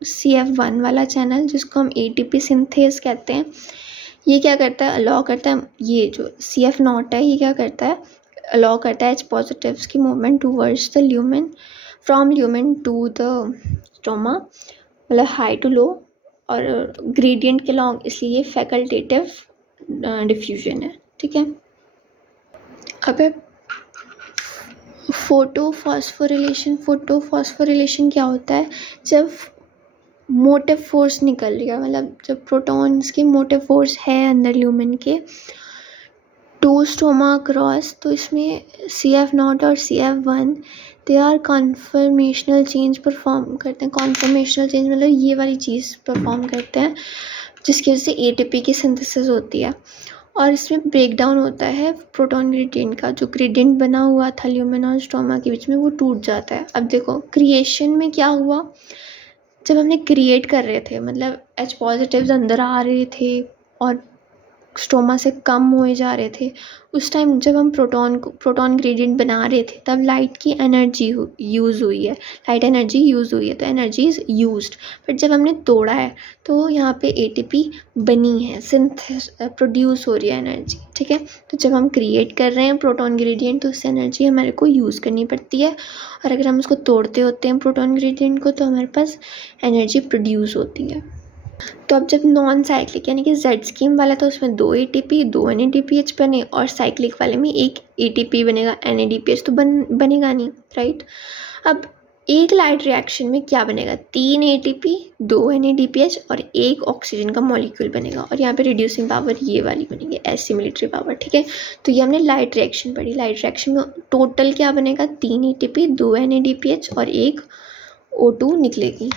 CF1 वाला चैनल, जिसको हम ATP सिंथेज कहते हैं। ये क्या करता है, अलाउ करता है, ये जो CF0 है ये क्या करता है, अलाउ करता है H पॉजिटिव्स की movement towards the lumen, from lumen to the stoma, मतलब हाई टू लो, और ग्रेडियंट के लॉन्ग, इसलिए फैकल्टेटिव डिफ्यूजन है, ठीक है। अब फोटोफॉस्फोरिलेशन क्या होता है? जब मोटिव फोर्स निकल रही है, मतलब जब प्रोटॉन्स की मोटिव फोर्स है अंदर ल्यूमेन के टू स्टोमा क्रॉस, तो इसमें CF0 और CF1 they are conformational change perform करते हैं। कॉन्फर्मेशनल चेंज मतलब ये वाली चीज़ परफॉर्म करते हैं जिसकी वजह से ATP की सिंथेसिस होती है। और इसमें ब्रेक डाउन होता है प्रोटॉन ग्रेडियंट का, जो ग्रेडियंट बना हुआ था ल्यूमेन और स्टोमा के बीच में वो टूट जाता है। अब देखो क्रिएशन में क्या हुआ, जब हमने क्रिएट कर रहे थे, मतलब H पॉजिटिव्स अंदर आ रहे थे और स्टोमा से कम हुए जा रहे थे, उस टाइम जब हम प्रोटॉन ग्रेडियंट बना रहे थे तब लाइट की एनर्जी यूज़ हुई है, लाइट एनर्जी यूज़ हुई है, तो एनर्जी इज़ यूज्ड। बट जब हमने तोड़ा है तो यहाँ पे ATP बनी है, प्रोड्यूस हो रही है एनर्जी, ठीक है। तो जब हम क्रिएट कर रहे हैं प्रोटॉन ग्रेडियंट तो उससे एनर्जी हमारे को यूज़ करनी पड़ती है, और अगर हम उसको तोड़ते होते हैं प्रोटॉन ग्रेडियंट को तो हमारे पास एनर्जी प्रोड्यूस होती है। तो अब जब नॉन साइक्लिक यानी कि Z स्कीम वाला था उसमें 2 ATP 2 NADPH बने, और साइक्लिक वाले में 1 ATP बनेगा, NADPH तो बनेगा नहीं, राइट। अब एक लाइट रिएक्शन में क्या बनेगा, 3 ATP 2 NADPH और 1 ऑक्सीजन का मॉलिक्यूल बनेगा, और यहाँ पे रिड्यूसिंग पावर ये वाली बनेगी, एसिमिलेटरी पावर, ठीक है। तो ये हमने लाइट रिएक्शन पढ़ी। लाइट रिएक्शन में टोटल क्या बनेगा, 3 ATP 2 NADPH और 1 O2 निकलेगी।